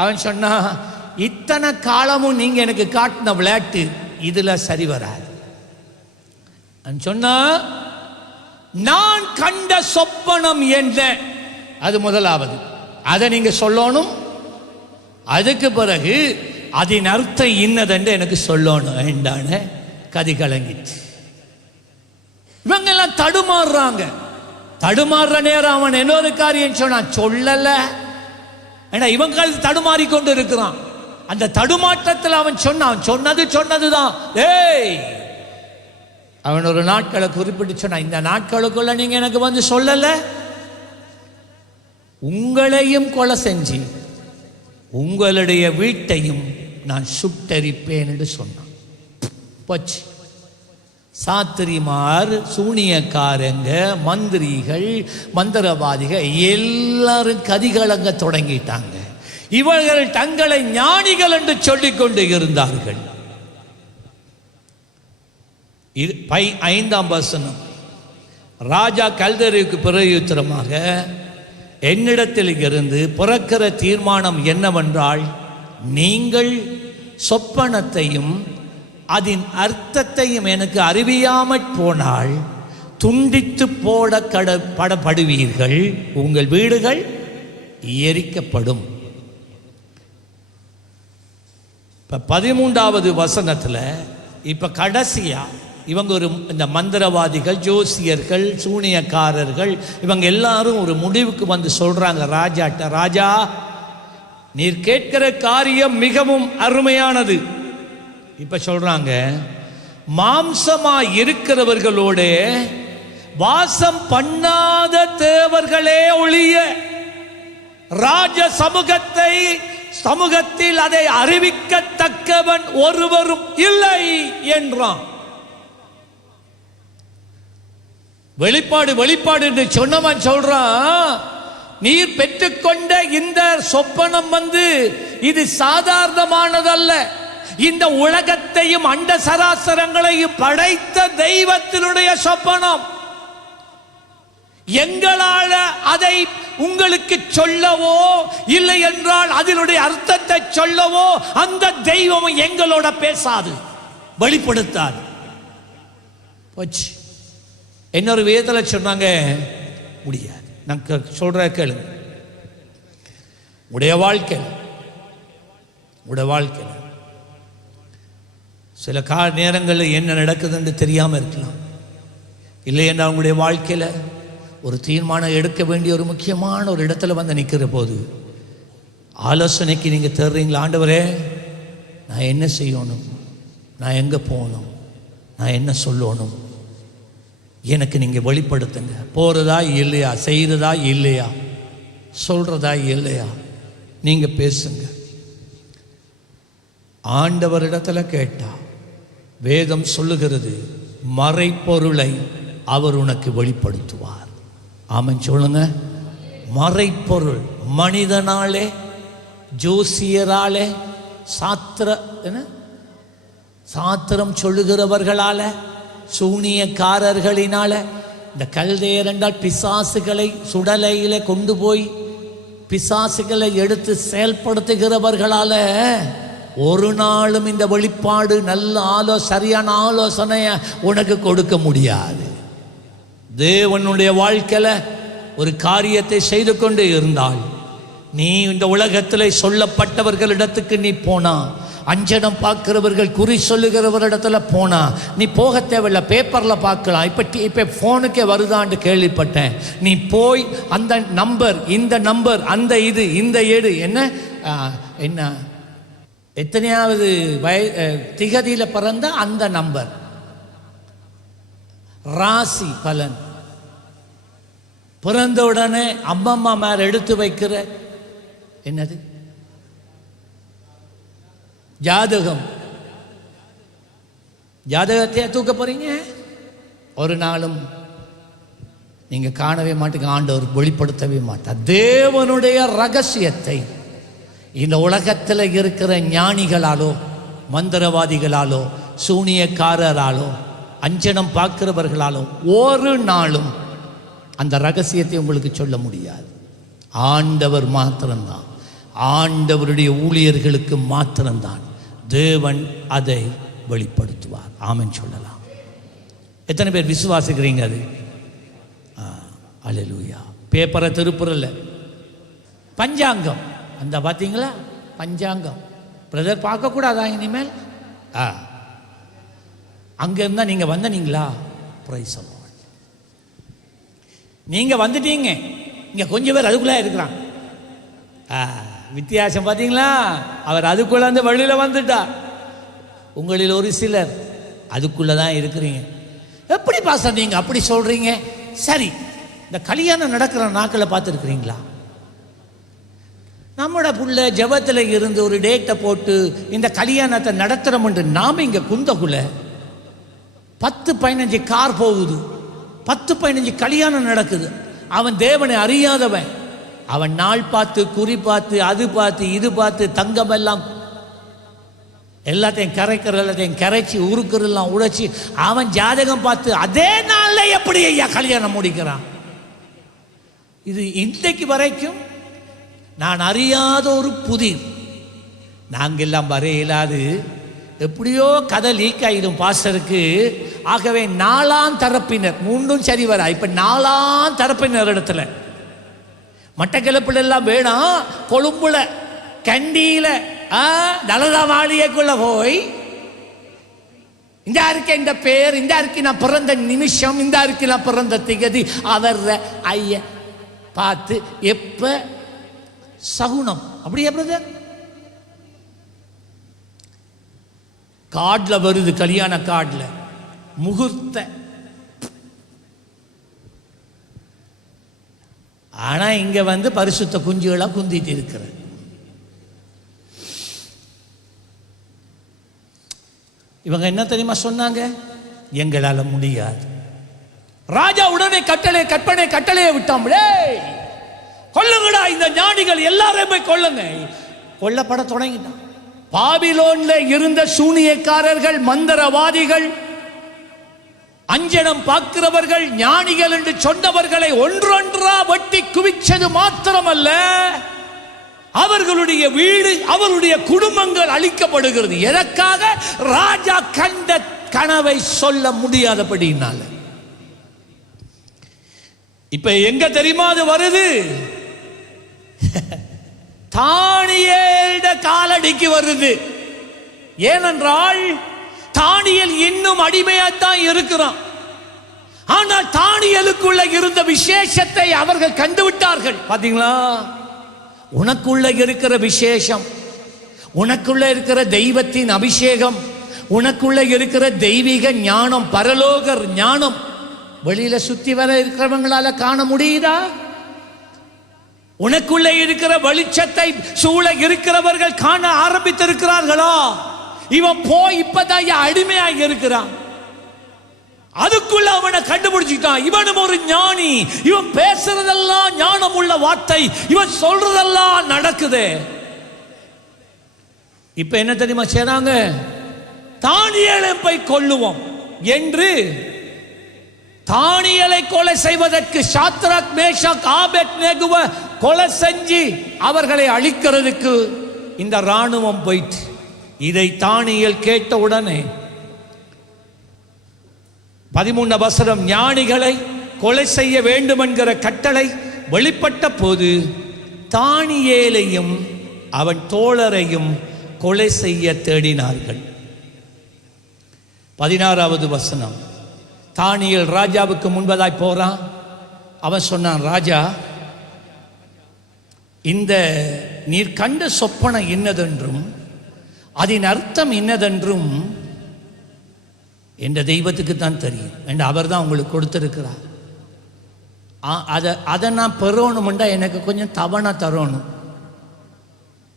அவன் சொன்னா, இத்தனை காலமும் நீங்க எனக்கு காட்டின விளையாட்டு இதுல சரி வராது. சொன்னா, நான் கண்ட சொப்பனம் என்ன, அது முதலாவது, அதை நீங்க சொல்லணும். அதுக்கு பிறகு அதன் அர்த்தம் இன்னதென்று எனக்கு சொல்லணும் என்றான. கதி கலங்கிச்சு. இவங்க எல்லாம் தடுமாறுறாங்க. தடுமாறுற நேரம் அவன் இன்னொரு காரியம் சொன்னான், சொல்லல. ஏன்னா இவங்க தடுமாறி கொண்டு இருக்கிறான். அந்த தடுமாற்றத்தில் அவன் சொன்னான், சொன்னதுதான். ஏய், அவன் ஒரு நாட்களை குறிப்பிட்டு சொன்னான், இந்த நாட்களுக்குள்ள நீங்க எனக்கு வந்து சொல்லல, உங்களையும் கொலை செஞ்சு உங்களுடைய வீட்டையும் நான் சுட்டரிப்பேன் என்று சொன்னான். போச்சு. சாத்திரிமார், சூனியக்காரங்க, மந்திரிகள், மந்திரவாதிகள் எல்லாரும் கதிகலங்க தொடங்கிட்டாங்க. இவர்கள் தங்களை ஞானிகள் என்று சொல்லிக் கொண்டு இருந்தார்கள். 5ஆம் வசனம். ராஜா கல்தேயருக்கு பிரயுத்தரமாக, என்னிடத்தில் இருந்து பிறக்கிற தீர்மானம் என்னவென்றால், நீங்கள் சொப்பனத்தையும் அதன் அர்த்தத்தையும் எனக்கு அறிவியாமற் போனால் துண்டித்து படப்படுவீர்கள், உங்கள் வீடுகள் எரிக்கப்படும். இப்ப 13வது வசனத்துல இப்ப கடைசியா இவங்க ஒரு இந்த மந்திரவாதிகள், ஜோசியர்கள், சூனியக்காரர்கள் இவங்க எல்லாரும் ஒரு முடிவுக்கு வந்து சொல்றாங்க ராஜாட்ட, ராஜா நீர் கேட்கிற காரியம் மிகவும் அருமையானது. இப்ப சொல்றாங்க, மாம்சமா இருக்கிறவர்களோட வாசம் பண்ணாத தேவர்களே ஒழிய ராஜ சமூகத்தில் அதை அறிவிக்கத்தக்கவன் ஒருவரும் இல்லை என்றான். வெளிப்பாடு என்று சொன்னவன் சொல்றான், நீர் பெற்றுக்கொண்ட இந்த சொப்பனம் இது சாதாரணமானதல்ல. இந்த உலகத்தையும் அண்ட சராசரங்களையும் படைத்த தெய்வத்தினுடைய சொப்பனம். எங்களால அதை உங்களுக்கு சொல்லவோ இல்லை என்றால் அதனுடைய அர்த்தத்தை சொல்லவோ அந்த தெய்வம் எங்களோட பேசாது, வெளிப்படுத்தாது. போச்சு. இன்னொரு வேதத்தில் சொன்னாங்க, முடியாது. நான் சொல்ற கேளுங்க, உடைய வாழ்க்கை சில நேரங்களில் என்ன நடக்குதுன்னு தெரியாமல் இருக்கலாம். இல்லைன்னா அவங்களுடைய வாழ்க்கையில் ஒரு தீர்மானம் எடுக்க வேண்டிய ஒரு முக்கியமான ஒரு இடத்துல வந்து நிற்கிற போது ஆலோசனைக்கு நீங்கள் தேடுறீங்களா, ஆண்டவரே நான் என்ன செய்யணும், நான் எங்கே போகணும், நான் என்ன சொல்லணும், எனக்கு நீங்கள் வெளிப்படுத்துங்க. போகிறதா இல்லையா, செய்கிறதா இல்லையா, சொல்கிறதா இல்லையா, நீங்கள் பேசுங்க. ஆண்டவரிடத்தில் கேட்டா வேதம் சொல்லுகிறது, மறைப்பொருளை அவர் உனக்கு வெளிப்படுத்துவார். ஆமென் சொல்லுங்க. மறைப்பொருள் மனிதனாலே, ஜோசியராலே, சாத்திரம் சொல்லுகிறவர்களால, சூனியக்காரர்களினால, இந்த கல்தேயர் என்றால் பிசாசுகளை சுடலையில கொண்டு போய் பிசாசுகளை எடுத்து செயல்படுத்துகிறவர்களால ஒரு நாளும் இந்த வெளிப்பாடு நல்ல சரியான ஆலோசனைய உனக்கு கொடுக்க முடியாது. தேவனுடைய வாழ்க்கையில ஒரு காரியத்தை செய்து கொண்டு இருந்தால், நீ இந்த உலகத்தில் சொல்லப்பட்டவர்களிடத்துக்கு நீ போனா, அஞ்சனம் பார்க்கிறவர்கள் குறி சொல்லுகிறவரிடத்துல போனா, நீ போக தேவையில்லை, பேப்பரில் பார்க்கலாம். இப்போ ஃபோனுக்கே வருதான்னு கேள்விப்பட்டேன். நீ போய் அந்த நம்பர், இந்த நம்பர், அந்த இது, இந்த ஏடு, என்ன எத்தனையாவது திகதியில் பிறந்த அந்த நம்பர், ராசி பலன், பிறந்த உடனே அம்மம்மா மேல எடுத்து வைக்கிற என்னது ஜாதகம், ஜாதகத்தையா தூக்க போறீங்க? ஒரு நாளும் நீங்க காணவே மாட்டீங்க, ஆண்டவர் வெளிப்படுத்தவே மாட்டார். தேவனுடைய ரகசியத்தை இந்த உலகத்தில் இருக்கிற ஞானிகளாலோ, மந்திரவாதிகளாலோ, சூனியக்காரராலோ, அஞ்சனம் பார்க்கிறவர்களாலோ ஒரு நாளும் அந்த ரகசியத்தை உங்களுக்கு சொல்ல முடியாது. ஆண்டவர் மாத்திரம்தான், ஆண்டவருடைய ஊழியர்களுக்கு மாத்திரம்தான் தேவன் அதை வெளிப்படுத்துவார். ஆமென் சொல்லலாம். எத்தனை பேர் விசுவாசிக்கிறீங்க? அது அல்லேலூயா. பேப்பரை திருப்புறல பஞ்சாங்கம், அந்த பார்த்தீங்களா பஞ்சாங்கம், பிரதர் பார்க்கக்கூடாதா இனிமேல்? அங்கே இருந்தால் நீங்கள் வந்தீங்களா? பிரைஸ் சொல்லுவாங்க. நீங்கள் வந்துட்டீங்க, இங்கே கொஞ்சம் பேர் அதுக்குள்ளே இருக்கிறான். வித்தியாசம் பார்த்தீங்களா? அவர் அதுக்குள்ளே அந்த வழியில் வந்துட்டார். உங்களில் ஒரு சிலர் அதுக்குள்ளே தான் இருக்கிறீங்க. எப்படி பாஸ்டர் நீங்கள் அப்படி சொல்கிறீங்க? சரி, இந்த கல்யாணம் நடக்கிற நாட்களை பார்த்துருக்குறீங்களா? நம்மளோட புள்ள ஜபத்தில் இருந்து ஒரு டேட்டை போட்டு இந்த கல்யாணத்தை நடத்துகிறோம்ன்று நாம் இங்கே குந்தகுல 10-15 கார் போகுது, 10-15 கல்யாணம் நடக்குது. அவன் தேவனை அறியாதவன். அவன் நாள் பார்த்து, குறி பார்த்து, அது பார்த்து, இது பார்த்து, தங்கம் எல்லாம் எல்லாத்தையும் கரைக்கிற, எல்லாத்தையும் கரைச்சி உருக்கிறெல்லாம் உடைச்சி, அவன் ஜாதகம் பார்த்து அதே நாளில் எப்படி ஐயா கல்யாணம் முடிக்கிறான்? இது இன்றைக்கு வரைக்கும் நான் அறியாத ஒரு புதிர். நாங்கெல்லாம் வரையிலாது எப்படியோ கதை லீக் ஆகிடும் பாஸ்டருக்கு. ஆகவே 4ஆம் தரப்பினர், 3ம் சரி வரா, இப்போ 4ஆம் தரப்பினர் இடத்துல மட்டக்கிழப்புல எல்லாம் வேணாம், கொழும்புல கண்டியில தலதா மாளிகைக்குள்ள போய் இந்த இருக்கு இந்த பேர், இந்த இருக்கு நான் பிறந்த நிமிஷம், இந்த இருக்கு நான் பிறந்த திகதி, அவர் ஐய பார்த்து எப்ப சகுனம் அப்படியே பிரதர் கார்டில் வருது, கல்யாண கார்டில் முகூர்த்த. ஆனா இங்க வந்து பரிசுத்த குஞ்சுகளா குந்திட்டு இருக்கிற. இவங்க என்ன தெரியுமா சொன்னாங்க? எங்களால முடியாது. ராஜா உடனே கட்டளையை விட்டாங்களே, கொல்லுங்கடா இந்த ஞானிகள் எல்லாரையும் போய் கொல்லுங்க. கொல்லப்பட தொடங்கிட்டான். பாபிலோன்ல இருந்த சூனியக்காரர்கள், மந்திரவாதிகள், அஞ்சனம் பார்க்கிறவர்கள், ஞானிகள் என்று சொன்னவர்களை ஒன்றொன்றா வெட்டி குவிச்சது மாத்திரமல்ல, அவர்களுடைய வீடு, அவருடைய குடும்பங்கள் அழிக்கப்படுகிறது. எதற்காக? ராஜா கண்ட கனவை சொல்ல முடியாதபடினால. இப்ப எங்க தெரியுமா அது வருது? தானியேல் காலடிக்கு வருது. ஏனென்றால் தானியேல் இன்னும் அடிமையாத்தான் இருக்கிறான். ஆனால் தானியேலுக்குள்ள இருந்த விசேஷத்தை அவர்கள் கண்டுவிட்டார்கள். பாத்தீங்களா? உனக்குள்ள இருக்கிற விசேஷம், உனக்குள்ள இருக்கிற தெய்வத்தின் அபிஷேகம், உனக்குள்ள இருக்கிற தெய்வீக ஞானம், பரலோக ஞானம் வெளியில சுத்தி வர இருக்கிறவங்களால காண முடியுதா? உனக்குள்ளே இருக்கிற வெளிச்சத்தை சூழ இருக்கிறவர்கள் காண ஆரம்பித்திருக்கிறார்களா? இவன் போய் இப்பதான் அடிமையாக இருக்கிறான். அதுக்குள்ள அவனை கண்டுபிடிச்சிட்டான். இவனும் ஒரு ஞானி, இவன் பேசுறதெல்லாம் ஞானம் உள்ள வார்த்தை, இவன் சொல்றதெல்லாம் நடக்குது. இப்ப என்ன தெரியுமா செய்றாங்க? தானியேலை போய் கொல்லுவோம் என்று தானியேலை கொலை செய்வதற்கு சாத்ராக், மேஷாக், ஆபேத்நேகோவை கொலை செஞ்சு அவர்களை அழிக்கிறதுக்கு இந்த ராணுவம் போயிட்டு. இதை தானியேல் கேட்ட உடனே 13 வசனம், ஞானிகளை கொலை செய்ய வேண்டும் என்கிற கட்டளை வெளிப்பட்ட போது தானியேலையும் அவன் தோழரையும் கொலை செய்ய தேடினார்கள். 16வது வசனம். தானியேல் ராஜாவுக்கு முன்பதாய் போறான். அவன் சொன்னான், ராஜா, இந்த நீர் கண்ட சொப்பனை இன்னதென்றும் அதன் அர்த்தம் இன்னதென்றும் என்ற தெய்வத்துக்கு தான் தெரியும் என்று அவர் தான் உங்களுக்கு கொடுத்திருக்கிறார். அதை நான் பெறணும்ண்டா எனக்கு கொஞ்சம் தவணை தரணும்.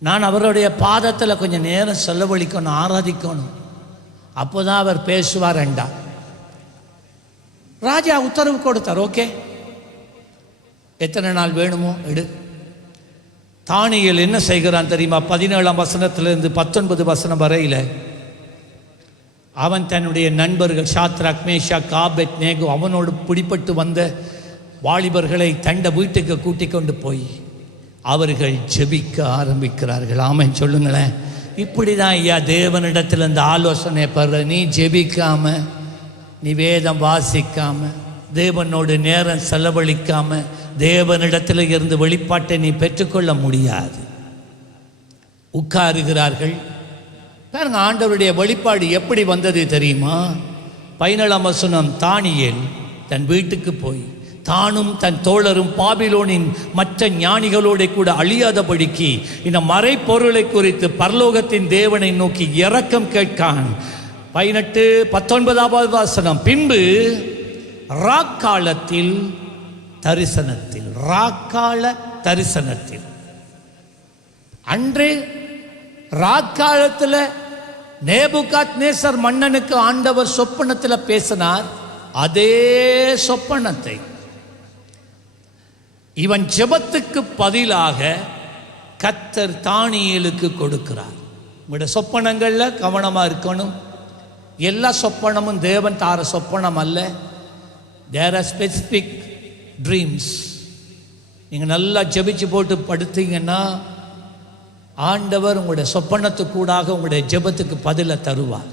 நான் அவருடைய பாதத்தில் கொஞ்சம் நேரம் செலவழிக்கணும், ஆராதிக்கணும். அப்போதான் அவர் பேசுவார்ண்டா. ராஜா உத்தரவு கொடுத்தார். ஓகே, எத்தனை நாள் வேணுமோ எடு. தானியேல் என்ன செய்கிறான் தெரியுமா? 17ஆம் வசனத்திலிருந்து 19 வசனம் வரையில் அவன் தன்னுடைய நண்பர்கள் சாத்ராக், மேஷாக், ஆபேத்நேகோ அவனோடு பிடிப்பட்டு வந்த வாலிபர்களை தண்ட வீட்டுக்கு கூட்டிக் கொண்டு போய் அவர்கள் ஜெபிக்க ஆரம்பிக்கிறார்கள். ஆமென் சொல்லுங்களேன். இப்படி தான் ஐயா தேவனிடத்தில் இந்த ஆலோசனை பெற. நீ ஜெபிக்காம, நீ வேதம் வாசிக்காம, தேவனோடு நேரம் செலவழிக்காம தேவனிடத்தில் இருந்து வெளிப்பாட்டை நீ பெற்றுக்கொள்ள முடியாது. உட்காருகிறார்கள். பாருங்க, ஆண்டவருடைய வெளிப்பாடு எப்படி வந்தது தெரியுமா? 17ஆம் வசனம். தானியேல் தன் வீட்டுக்கு போய் தானும் தன் தோழரும் பாபிலோனின் மற்ற ஞானிகளோட கூட அழியாதபடிக்கு இந்த மறைப்பொருளை குறித்து பரலோகத்தின் தேவனை நோக்கி இரக்கம் கேட்கான். 19வது வசனம். பின்பு ராக்காலத்தில் தரிசனத்தில், ராக்கால தரிசனத்தில், அன்றே ராக்காலத்தில் நேபுகாத்நேசர் மன்னனுக்கு ஆண்டவர் சொப்பனத்தில் பேசினார். அதே சொப்பனத்தை இவன் ஜெபத்துக்கு பதிலாக கர்த்தர் தானியேலுக்கு கொடுக்கிறார். உங்களுடைய சொப்பனங்களில் கவனமாக இருக்கணும். எல்லா சொப்பனமும் தேவன் தார சொப்பனம் அல்ல. There are specific dreams. நீங்கள் நல்லா ஜெபிச்சு போட்டு படுத்தீங்கன்னா ஆண்டவர் உங்களுடைய சொப்பனத்துக்கூடாக உங்களுடைய ஜெபத்துக்கு பதிலை தருவார்.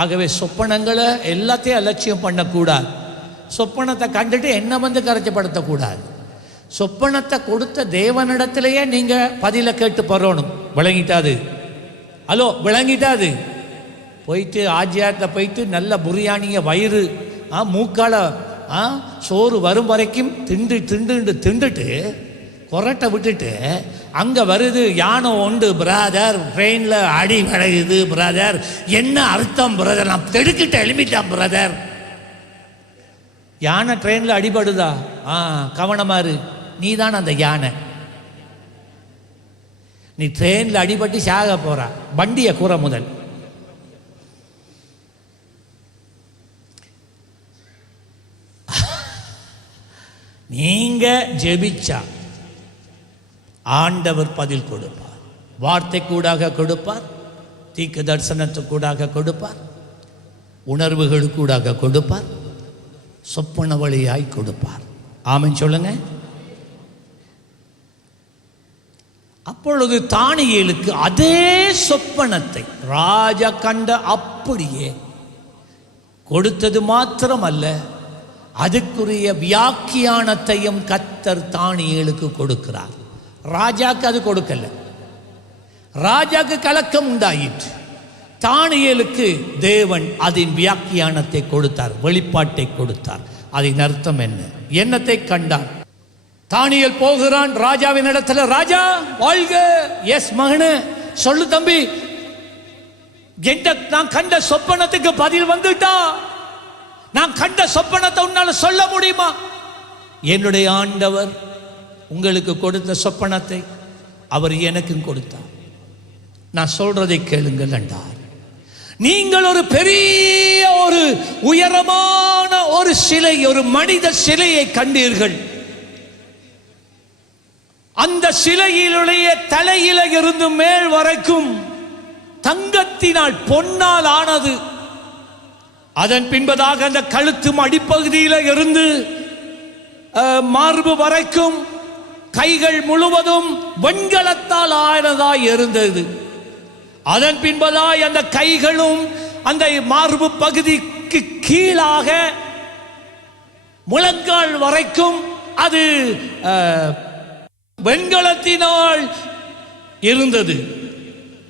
ஆகவே சொப்பனங்களை எல்லாத்தையும் அலட்சியம் பண்ணக்கூடாது. சொப்பனத்தை கண்டுட்டு என்ன வந்து கரைச்சப்படுத்தக்கூடாது. சொப்பனத்தை கொடுத்த தேவனிடத்திலேயே நீங்கள் பதிலை கேட்டு பெறணும். விளங்கிட்டாது? ஹலோ, விளங்கிட்டாது? போயிட்டு ஆஜியாரத்தை போயிட்டு நல்ல பிரியாணியை வயிறு மூக்கால சோறு வரும் வரைக்கும் திண்டுட்டு கொரட்டை விட்டுட்டு அங்கே வருது யானை உண்டு பிரதர், ட்ரெயினில் அடி விளையுது பிரதர், என்ன அர்த்தம் பிரதர், நான் தெடுக்கிட்ட எழுப்பிட்டான் பிரதர். யானை ட்ரெயினில் அடிபடுதா? கவனமா இரு, நீ தான் அந்த யானை. நீ ட்ரெயினில் அடிபட்டு சாக போற. வண்டியை கூற முதல். நீங்க ஜெபிச்சா ஆண்டவர் பதில் கொடுப்பார். வார்த்தை கூடாக கொடுப்பார், தீர்க்க தரிசனத்துக்கூடாக கொடுப்பார், உணர்வுகளுக்கூடாக கொடுப்பார், சொப்பன வழியாய் கொடுப்பார். ஆமென் சொல்லுங்க. அப்பொழுது தானியேலுக்கு அதே சொப்பனத்தை ராஜா கண்ட அப்படியே கொடுத்தது மாத்திரமல்ல, அதுக்குரிய வியாக்கியானத்தையும் கர்த்தர் தானியேலுக்கு கொடுக்கிறார். ராஜாக்கு அது கொடுக்கல. ராஜாக்கு கலக்கம் உண்டாயிற்று. தானியேலுக்கு தேவன் அதன் வியாக்கியானத்தை கொடுத்தார், வெளிப்பாட்டை கொடுத்தார். அதன் அர்த்தம் என்ன, என்னத்தை கண்டார். தானியேல் போகிறான் ராஜாவின் இடத்துல. ராஜா வாழ்க. எஸ் மகனே, சொல்லு தம்பி. நான் கண்ட சொப்பனத்துக்கு பதில் வந்துட்டா. நான் கண்ட சொப்பனத்தை உன்னால சொல்ல முடியுமா? என்னுடைய ஆண்டவர் உங்களுக்கு கொடுத்த சொப்பனத்தை அவர் எனக்கும் கொடுத்தார். நான் சொல்றதை கேளுங்கள் என்றார். நீங்கள் ஒரு பெரிய ஒரு உயரமான ஒரு சிலை, ஒரு மனித சிலையை கண்டீர்கள். அந்த சிலையிலுடைய தலையில இருந்து மேல் வரைக்கும் தங்கத்தினால், பொன்னால் ஆனது. அதன் பின்பதாக அந்த கழுத்தும் அடிப்பகுதியில இருந்து மார்பு வரைக்கும் கைகள் முழுவதும் வெண்கலத்தால் ஆனதாய் இருந்தது. அதன் பின்பதாய் அந்த கைகளும் அந்த மார்பு பகுதிக்கு கீழாக முழங்கால் வரைக்கும் அது வெண்கலத்தினால் இருந்தது.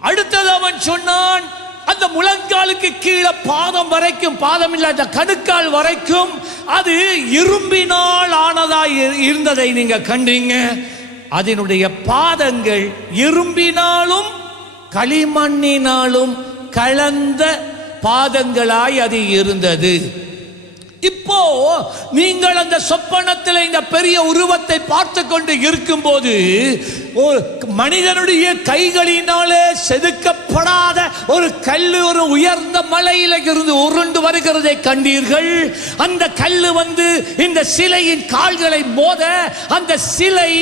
அடுத்தது அவன் சொன்னான், அந்த முழங்காலுக்கு கீழே பாதம் வரைக்கும், பாதம் இல்லாத கணுக்கால் வரைக்கும் அது இரும்பினால் ஆனதாய் இருந்ததை நீங்க கண்டீங்க. அதனுடைய பாதங்கள் இரும்பினாலும் களிமண்ணினாலும் கலந்த பாதங்களாய் அது இருந்தது. இப்போ நீங்கள் அந்த சொப்பனத்தில் இந்த பெரிய உருவத்தை பார்த்து கொண்டு இருக்கும்போது, மனிதனுடைய கைகளினாலே செதுக்கப்படாத ஒரு கல்லு ஒரு உயர்ந்த மலையில இருந்து உருண்டு வருகிறதை கண்டீர்கள். அந்த கல்லு வந்து இந்த சிலையின் கால்களை மோத அந்த சிலை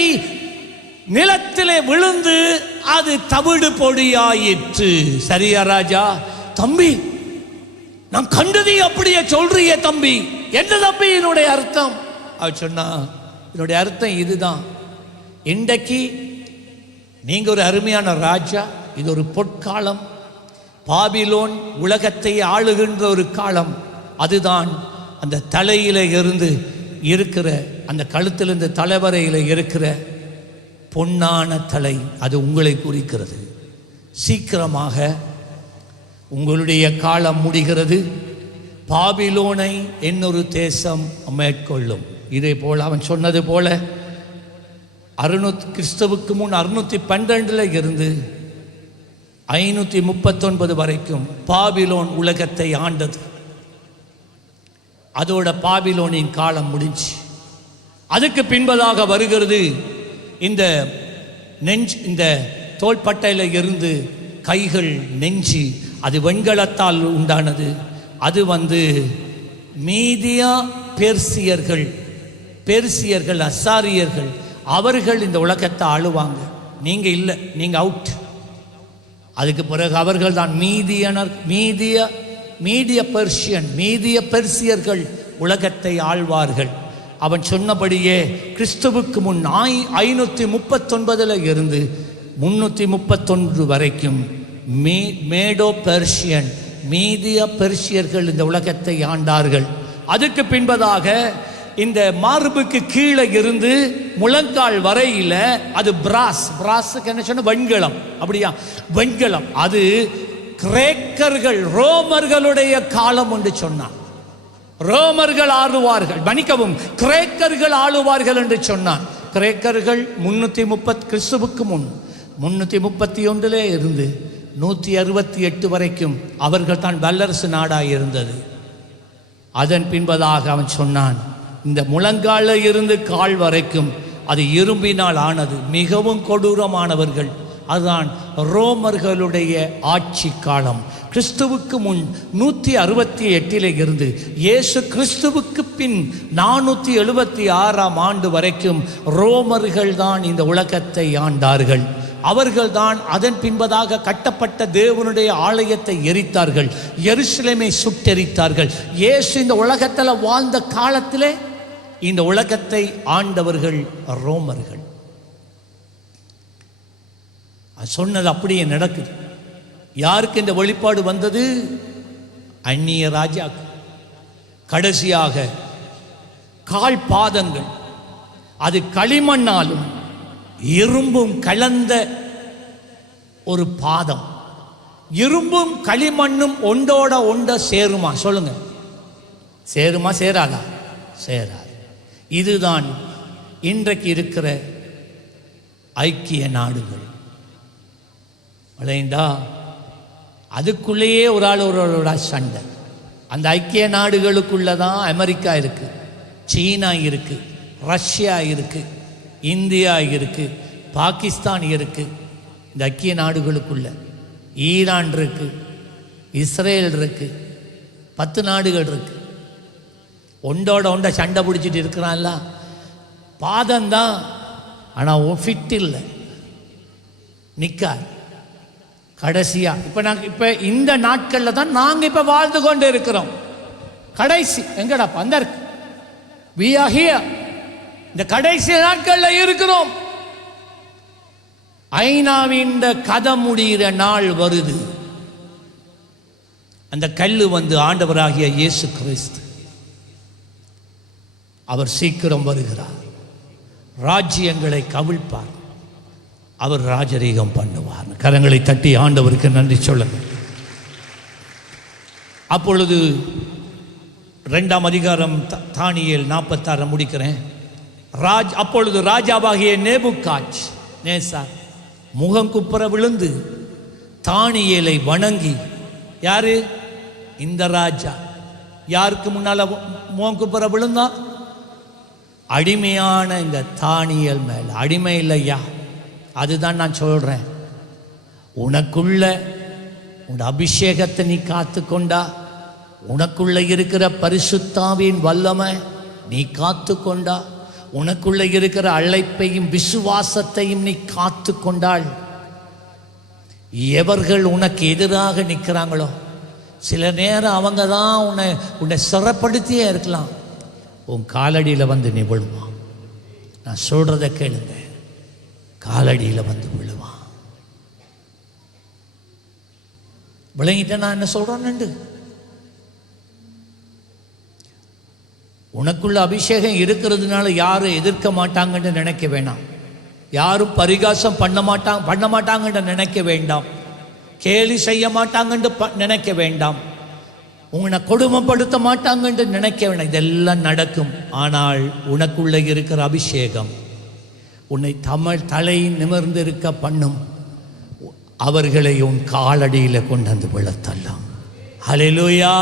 நிலத்திலே விழுந்து அது தவிடு பொடியாயிற்று. சரியா ராஜா? தம்பி, நான் கண்டதை அப்படியே சொல்றியே தம்பி. என்ன தம்பி என்னுடைய அர்த்தம்? அவர் சொன்னா, என்னுடைய அர்த்தம் இதுதான். இன்றைக்கு நீங்க ஒரு அருமையான ராஜா. இது ஒரு பொற்காலம். பாபிலோன் உலகத்தை ஆளுகின்ற ஒரு காலம். அதுதான் அந்த தலையில இருந்து இருக்கிற, அந்த கழுத்திலிருந்து தலைவரையில் இருக்கிற பொன்னான தலை. அது உங்களை குறிக்கிறது. சீக்கிரமாக உங்களுடைய காலம் முடிகிறது. பாபிலோனை இன்னொரு தேசம் மேற்கொள்ளும். இதே போல அவன் சொன்னது போல கிறிஸ்துவுக்கு முன் 612 இருந்து 539 வரைக்கும் பாபிலோன் உலகத்தை ஆண்டது. அதோட பாபிலோனின் காலம் முடிஞ்சு. அதுக்கு பின்பதாக வருகிறது இந்த தோள்பட்டையில் இருந்து கைகள், நெஞ்சு, அது வெண்கலத்தால் உண்டானது. அது வந்து மீதியா பெர்சியர்கள் அசாரியர்கள், அவர்கள் இந்த உலகத்தை ஆளுவாங்க. நீங்க இல்லை, நீங்க அவுட். அதுக்கு பிறகு அவர்கள் தான் மீதிய பெர்சியர்கள் உலகத்தை ஆழ்வார்கள். அவன் சொன்னபடியே கிறிஸ்துவுக்கு முன் 539 இருந்து 331 வரைக்கும் மேடோ பெர்ஷியன், மீதிய பெர்சியர்கள் இந்த உலகத்தை ஆண்டார்கள். அதுக்கு பின்பதாக இந்த மார்புக்கு கீழே இருந்து முழங்கால் வரையில அது பிராஸுக்கு என்ன சொன்ன, வெண்கலம். அப்படியா? வெண்கலம். அது கிரேக்கர்கள், ரோமர்களுடைய காலம் என்று சொன்னான். ரோமர்கள் ஆளுவார்கள், மன்னிக்கவும், கிரேக்கர்கள் ஆளுவார்கள் என்று சொன்னான். கிரேக்கர்கள் 330 கிறிஸ்துவுக்கு முன் 331 இருந்து 168 வரைக்கும் அவர்கள் தான் வல்லரசு நாடாக இருந்தது. அதன் பின்பதாக அவன் சொன்னான், இந்த முழங்கால இருந்து கால் வரைக்கும் அது இரும்பினால் ஆனது. மிகவும் கொடூரமானவர்கள். அதுதான் ரோமர்களுடைய ஆட்சி காலம். கிறிஸ்துவுக்கு முன் 168 இருந்து இயேசு கிறிஸ்துவுக்கு பின் 476 ஆண்டு வரைக்கும் ரோமர்கள் தான் இந்த உலகத்தை ஆண்டார்கள். அவர்கள்தான் அதன் பின்பதாக கட்டப்பட்ட தேவனுடைய ஆலயத்தை எரித்தார்கள், எருசலேமை சுட்டெரித்தார்கள். இயேசு இந்த உலகத்தில் வாழ்ந்த காலத்திலே இந்த உலகத்தை ஆண்டவர்கள் ரோமர்கள். சொன்னது அப்படியே நடக்குது. யாருக்கு இந்த வெளிப்பாடு வந்தது? அந்நிய ராஜாக்கு. கடைசியாக கால் பாதங்கள் அது களிமண்ணாலும் இரும்பும் கலந்த ஒரு பாதம். இரும்பும் களிமண்ணும் ஒன்றோட ஒன்ற சேருமா? சொல்லுங்க, சேருமா? சேராதா? சேராது. இதுதான் இன்றைக்கு இருக்கிற ஐக்கிய நாடுகள். அலைண்டா அதுக்குள்ளேயே ஒரு ஆள் ஒரு சண்டை. அந்த ஐக்கிய நாடுகளுக்குள்ளதான் அமெரிக்கா இருக்கு, சீனா இருக்கு, ரஷ்யா இருக்கு, இந்தியா இருக்கு, பாகிஸ்தான் இருக்கு. இந்த ஐக்கிய நாடுகளுக்குள்ள ஈரான் இருக்கு, இஸ்ரேல் இருக்கு, 10 நாடுகள் இருக்கு. ஒன்றோட ஒன்றை சண்டை பிடிச்சிட்டு இருக்கிறான்ல. பாதம்தான், ஆனால் ஃபிட் இல்லை, நிற்காது. கடைசியா இப்போ இந்த நாட்களில் தான் நாங்கள் இப்போ வாழ்ந்து கொண்டு இருக்கிறோம். கடைசி எங்கடா அந்த இருக்கு, we are here. இந்த கடைசி நாட்களில் இருக்கிறோம். ஐநாவின் கதை முடிகிற நாள் வருது. அந்த கல்லு வந்து ஆண்டவராகிய இயேசு கிறிஸ்து. அவர் சீக்கிரம் வருகிறார். ராஜ்யங்களை கவிழ்ப்பார். அவர் ராஜரீகம் பண்ணுவார். கரங்களை தட்டி ஆண்டவருக்கு நன்றி சொல்லுங்கள். அப்பொழுது 2ஆம் அதிகாரம் தானியேல் 46 முடிக்கிறேன். அப்பொழுது ராஜாவாகிய நேபுகாத்நேச்சார் முகங்குப்புற விழுந்து தானியேலை வணங்கி, யாரு? இந்த ராஜா. யாருக்கு முன்னால முகங்குப்புற விழுந்தா? அடிமையான இந்த தானியேல் மேல. அடிமை இல்லையா? அதுதான் நான் சொல்றேன். உனக்குள்ள உன் அபிஷேகத்தை நீ காத்து கொண்டா, உனக்குள்ள இருக்கிற பரிசுத்தாவின் வல்லமை நீ காத்து கொண்டா, உனக்குள்ள இருக்கிற அழைப்பையும் விசுவாசத்தையும் நீ காத்து கொண்டாள், எவர்கள் உனக்கு எதிராக நிற்கிறாங்களோ, சில நேரம் அவங்க தான் உன்னை சிறப்படுத்தியே இருக்கலாம், உன் காலடியில் வந்து நீ விழுவான். நான் சொல்றதை கேளுங்க, காலடியில் வந்து விழுவான். விளங்கிட்ட நான் என்ன சொல்றேன்னு? உனக்குள்ள அபிஷேகம் இருக்கிறதுனால யாரும் எதிர்க்க மாட்டாங்கன்னு நினைக்க வேண்டாம். யாரும் பரிகாசம் பண்ண மாட்டாங்கன்னு நினைக்க வேண்டாம். கேலி செய்ய மாட்டாங்கன்னு நினைக்க வேண்டாம். உன்னை கொடுமைப்படுத்த மாட்டாங்கன்னு நினைக்க வேண்டாம். இதெல்லாம் நடக்கும். ஆனால் உனக்குள்ள இருக்கிற அபிஷேகம் உன்னை தலை நிமிர்ந்து இருக்க பண்ணும். அவர்களை உன் காலடியில் கொண்டு வந்து விழத்தல்லாம். ஹல்லேலூயா.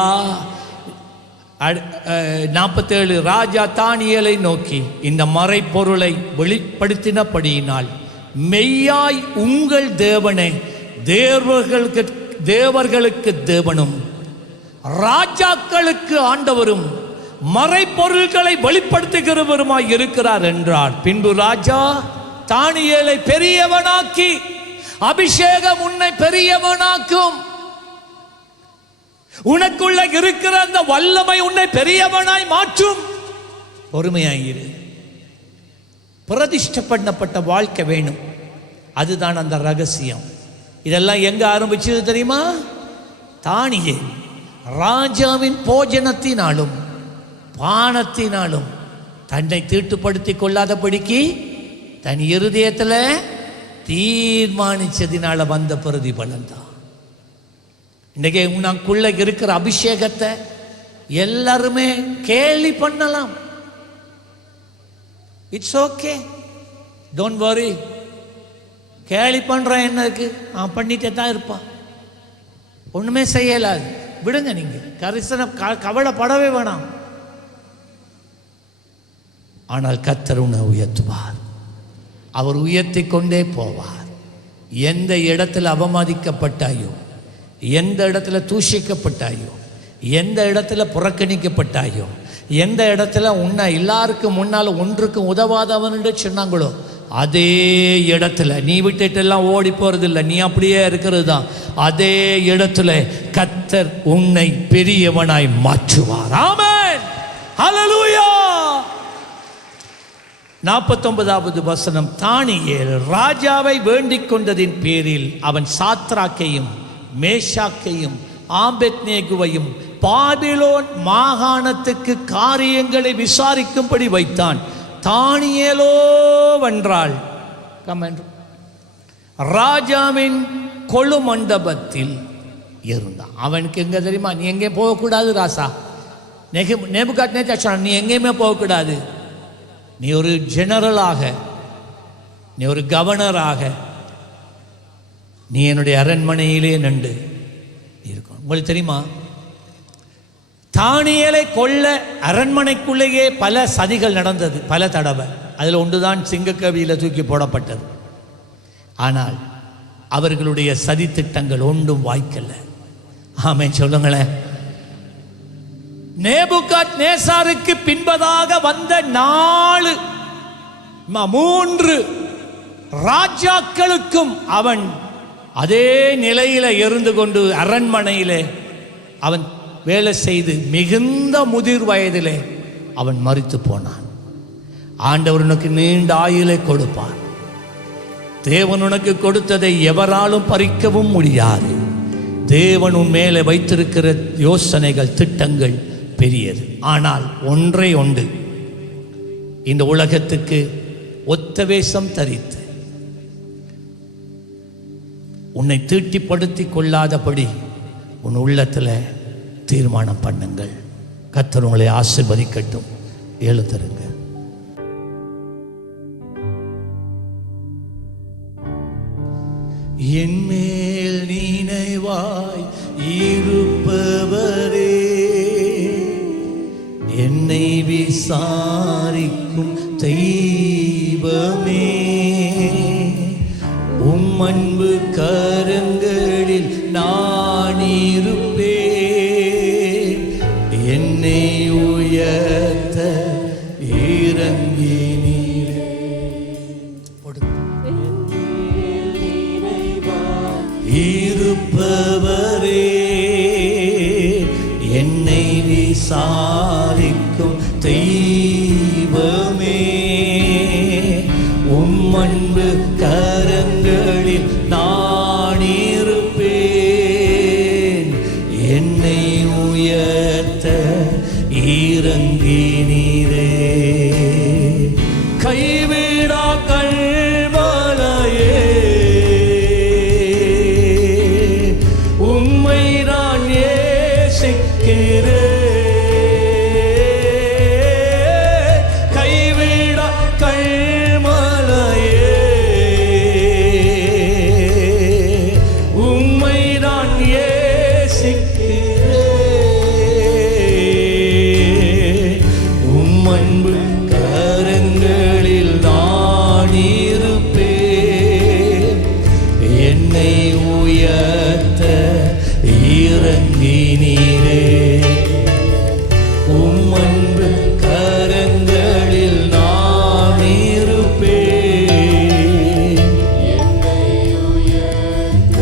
47 ராஜா தானியேலை நோக்கி, இந்த மறைப்பொருளை வெளிப்படுத்தினபடியினால் மெய்யாய் உங்கள் தேவனே தேவர்களுக்கு தேவனும் ராஜாக்களுக்கு ஆண்டவரும் மறைப்பொருள்களை வெளிப்படுத்துகிறவருமாய் இருக்கிறார் என்றார். பின்பு ராஜா தானியேலை பெரியவனாக்கி, அபிஷேகம் உன்னை பெரியவனாக்கும். உனக்குள்ள இருக்கிற அந்த வல்லமை உன்னை பெரியவனாய் மாற்றும். பொறுமையாயிரு. பிரதிஷ்டை பண்ணப்பட்ட வாழ்க்கை வேணும். அதுதான் அந்த ரகசியம். இதெல்லாம் எங்க ஆரம்பிச்சது தெரியுமா? தானியேல் ராஜாவின் போஜனத்தினாலும் பானத்தினாலும் தன்னை தீட்டுப்படுத்திக் கொள்ளாதபடிக்கு தன் இருதயத்தில் தீர்மானிச்சதினால வந்த பிரதிபலன் தான். இன்றைக்கு உனக்குள்ள இருக்கிற அபிஷேகத்தை எல்லாருமே கேலி பண்ணலாம். It's okay, don't worry. கேலி பண்றான் என்ன இருக்கு? அவன் பண்ணிட்டே தான் இருப்பான், ஒண்ணுமே செய்யலாது. விடுங்க, நீங்க கவலைப்படவே வேணாம். ஆனால் கர்த்தர் உன்னை உயர்த்துவார். அவர் உயர்த்தி கொண்டே போவார். எந்த இடத்துல அவமதிக்கப்பட்டாயோ, எந்த இடத்துல தூஷிக்கப்பட்டாயோ, எந்த இடத்துல புறக்கணிக்கப்பட்டாயோ, எந்த இடத்துல உன்னை எல்லாருக்கும் முன்னால் ஒன்றுக்கும் உதவாதவன் என்று சொன்னாங்களோ, அதே இடத்துல நீ விட்டுட்டெல்லாம் ஓடி போறதில்லை, நீ அப்படியே இருக்கிறது தான். அதே இடத்துல கர்த்தர் உன்னை பெரியவனாய் மாற்றுவார். ஆமென், ஹல்லேலூயா. 49வது வசனம். தானியேல் ராஜாவை வேண்டிக் கொண்டதின் பேரில் அவன் சாத்ராக்கையும் மேஷாக்கையும் ஆபேத்நேகுவையும் பாபிலோன் மாகாணத்துக்கு காரியங்களை விசாரிக்கும்படி வைத்தான். தானியேலோ வென்றாள் ராஜாவின் கொழு மண்டபத்தில் இருந்தான். அவனுக்கு எங்க தெரியுமா? நீ எங்கே போகக்கூடாது ராசா. நேபுகாத்நேச்சார், நீ எங்கேயுமே போகக்கூடாது. நீ ஒரு ஜெனரலாக, நீ ஒரு கவர்னராக, நீ என்னுடைய அரண்மனையிலே நின்று இருக்கும். உங்களுக்கு தெரியுமா, தானியேலை கொல்ல அரண்மனைக்குள்ளேயே பல சதிகள் நடந்தது, பல தடவை. அதில் ஒன்றுதான் சிங்கக்கவியில் தூக்கி போடப்பட்டது. ஆனால் அவர்களுடைய சதி திட்டங்கள் ஒன்றும் வாய்க்கல. ஆமென் சொல்லுங்களேன். நேபுகாத்நேச்சாருக்கு பின்பதாக வந்த 3 ராஜாக்களுக்கும் அவன் அதே நிலையில இருந்து கொண்டு அரண்மனையிலே அவன் வேலை செய்து மிகுந்த முதிர் வயதிலே அவன் மரித்து போனான். ஆண்டவர் உனக்கு நீண்ட ஆயுளை கொடுப்பார். தேவன் உனக்கு கொடுத்ததை எவராலும் பறிக்கவும் முடியாது. தேவன் உன் மேலே வைத்திருக்கிற யோசனைகள், திட்டங்கள் பெரியது. ஆனால் ஒன்றே ஒன்று, இந்த உலகத்துக்கு ஒத்த வேஷம் தரித்து உன்னை தீட்டிப்படுத்தி கொள்ளாதபடி உன் உள்ளத்தில் தீர்மானம் பண்ணுங்கள். கர்த்தர் உங்களை ஆசீர்வதிக்கட்டும். எழுந்திருங்க. என் மேல் நினைவாய் இருப்பவரே, என்னை விசாரிக்கும் தெய்வமே, உம் அன்பு கரங்களில் நான் இருப்பேன். என்னை உயர்த்த இறங்கி இருப்பவரே, என்னை விசாரிக்கும் தெய்வமே, உம் அன்பு கரங்களில் நான் இருப்பேன். என்னை உயர்த்த இறங்கி நீரே. கைவிடா கல்மலையே, உம்மை நான் நேசிக்கிறேன். கைவிடா கல்மலையே, உம்மை நான் நேசிக்கிறேன். உம் அன்பு கரங்களில் நான் இருப்பேன். என்னை உயர்த்த இறங்கி நீரே. உம் அன்பு கரங்களில் நான் இருப்பேன். என்னை உயர்த்த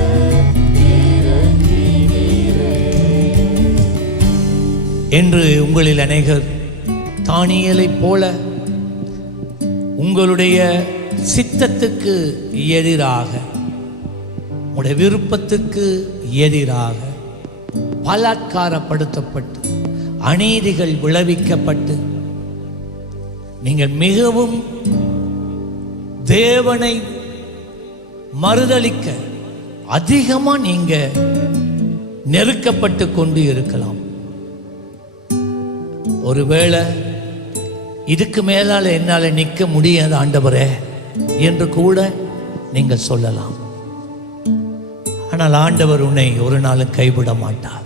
இறங்கி நீரே. என்று உங்களில் அநேகர் தானியேலைப் போல உங்களுடைய சித்தத்துக்கு எதிராக, உங்களுடைய விருப்பத்துக்கு எதிராக பலாத்காரப்படுத்தப்பட்டு அநீதிகள் விளைவிக்கப்பட்டு நீங்கள் மிகவும் தேவனை மறுதலிக்க அதிகமா நீங்க நெருக்கப்பட்டு கொண்டு இருக்கலாம். ஒருவேளை இதுக்கு மேலால என்னால நிற்க முடியாது ஆண்டவரே என்று கூட நீங்க சொல்லலாம். ஆனால் ஆண்டவர் உன்னை ஒரு நாளும் கைவிட மாட்டார்.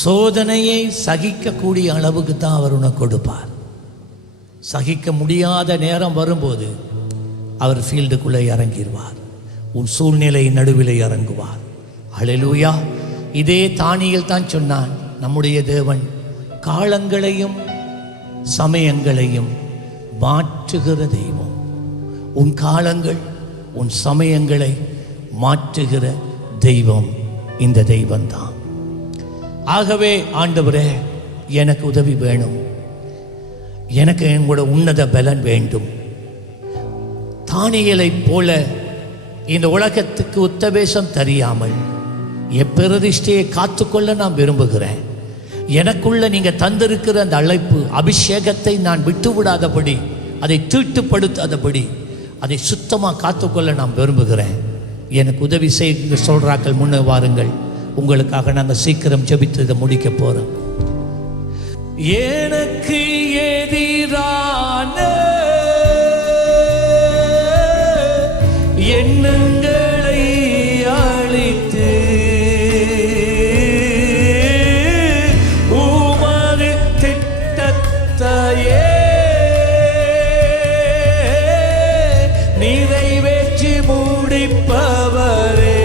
சோதனையை சகிக்கக்கூடிய அளவுக்கு தான் அவர் உனக்கு கொடுப்பார். சகிக்க முடியாத நேரம் வரும்போது அவர் ஃபீல்டுக்குள்ளே இறங்கிடுவார். உன் சூழ்நிலை நடுவில் இறங்குவார். ஹல்லேலூயா. இதே தானியேல் தான் சொன்னான், நம்முடைய தேவன் காலங்களையும் சமயங்களையும் மாற்றுகிற தெய்வம். உன் காலங்கள் உன் சமயங்களை மாற்றுகிற தெய்வம் இந்த தெய்வம்தான். ஆகவே ஆண்டவரே எனக்கு உதவி வேணும், எனக்கு என்னோட உன்னத பலன் வேண்டும். தானியேலைப் போல இந்த உலகத்துக்கு உத்தவேசம் தெரியாமல் என் பிரதிஷ்டையை காத்துக்கொள்ள நான் விரும்புகிறேன். எனக்குள்ள நீங்க தந்திருக்கிற அந்த அழைப்பு அபிஷேகத்தை நான் விட்டு விடாதபடி, அதை தீட்டுப்படுத்தாதபடி, அதை சுத்தமாக காத்துக்கொள்ள நான் விரும்புகிறேன். எனக்கு உதவி செய்ய சொல்றாக்கள் முன்னே வாருங்கள். உங்களுக்காக நாங்கள் சீக்கிரம் ஜெபித்து இதை முடிக்க போறோம். எனக்கு எதிரான எண்ணங்களை அழித்து உமது திட்டத்தையே நிறைவேற்றி முடிப்பவரே.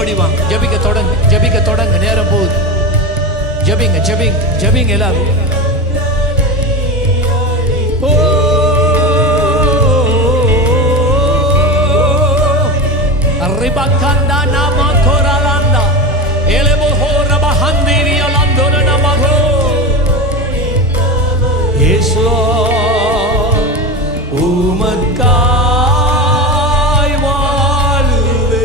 ஓடிவாங்க, ஜபிக்க தொடங்க, நேரம் போகுது. ஜபிங்க எல்லாரும். Ribakanda nama koralanda, eleboho rabahandi alandona namago. Yes Lord, umakai waluve,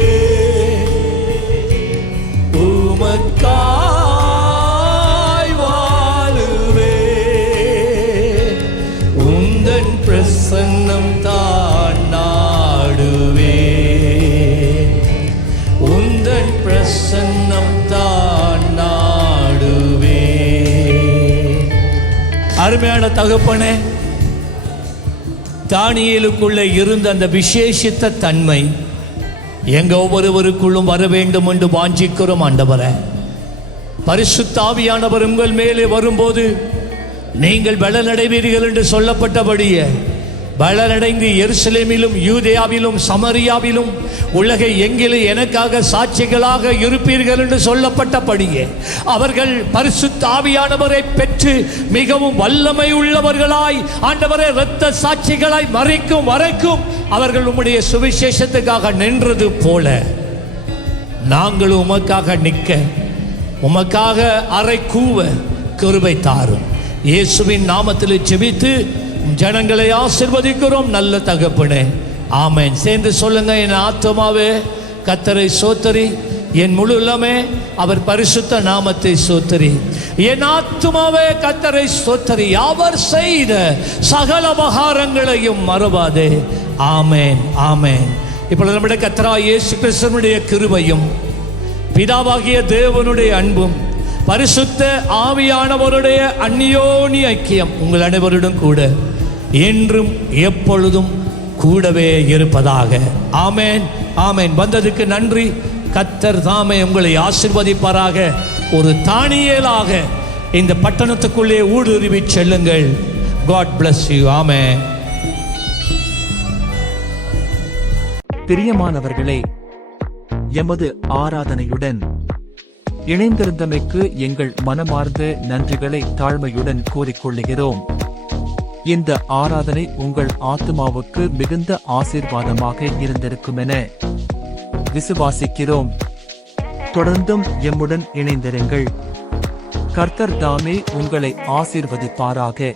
அருமையான தகப்பனே, தானியேலுக்குள்ள இருந்த அந்த விசேஷித்த தன்மை எங்க ஒவ்வொருவருக்குள்ளும் வர வேண்டும் என்று வாஞ்சிக்கிறோம் ஆண்டவரே. பரிசுத்த ஆவியானவர் உங்கள் மேலே வரும்போது நீங்கள் பலனடைவீர்கள் என்று சொல்லப்பட்டபடியே பலனடைந்து எருசலேமிலும் யூதேயாவிலும் சமரியாவிலும் உலக எங்கிலும் எனக்காக சாட்சிகளாக இருப்பீர்கள் என்று சொல்லப்பட்டபடியே அவர்கள் பரிசுத்த ஆவியானவரை பெற்று மிகவும் வல்லமை உள்ளவர்களாய் ஆண்டவரே இரத்த சாட்சிகளாய் மறிக்கும் வரைக்கும் அவர்கள் உம்முடைய சுவிசேஷத்துக்காக நின்றது போல நாங்களும் உமக்காக நிற்க, உமக்காக அறை கூவ கிருபை தாரும். இயேசுவின் நாமத்தில் ஜெபித்து ஜனங்களை ஆசீர்வதிக்கிறோம் நல்ல தகப்பனே, ஆமென். சேர்ந்து சொல்லுங்க, என் ஆத்துமாவே கர்த்தரை சோத்தரி, என் முழு உள்ளமே அவர் பரிசுத்த நாமத்தை சோத்தரி. என் ஆத்துமாவே கர்த்தரை சோத்தரி, அவர் செய்த சகல உபகாரங்களையும் மறவாதே. ஆமென், ஆமென். இப்பொழுது நம்முடைய கர்த்தராகிய இயேசு கிறிஸ்துவினுடைய கிருபையும் பிதாவாகிய தேவனுடைய அன்பும் பரிசுத்த ஆவியானவருடைய அந்நியோன்ய ஐக்கியம் உங்கள் அனைவருடன் கூட என்றும் எப்பொழுதும் கூடவே இருப்பதாக. ஆமென், ஆமென். வந்ததுக்கு நன்றி. கர்த்தர் தாமே உங்களை ஆசீர்வதிப்பாராக. ஒரு தானியேலாக இந்த பட்டணத்துக்குள்ளே ஊடுருவி செல்லுங்கள். God bless you. ஆமென். பிரியமானவர்களே, எமது ஆராதனையுடன் இணைந்திருந்தமைக்கு எங்கள் மனமார்ந்த நன்றிகளை தாழ்மையுடன் கூறிக்கொள்ளுகிறோம். இந்த ஆராதனை உங்கள் ஆத்துமாவுக்கு மிகுந்த ஆசீர்வாதமாக இருந்திருக்குமென விசுவாசிக்கிறோம். தொடர்ந்தும் எம்முடன் இணைந்திருங்கள். கர்த்தர் தாமே உங்களை ஆசீர்வதிப்பாராக.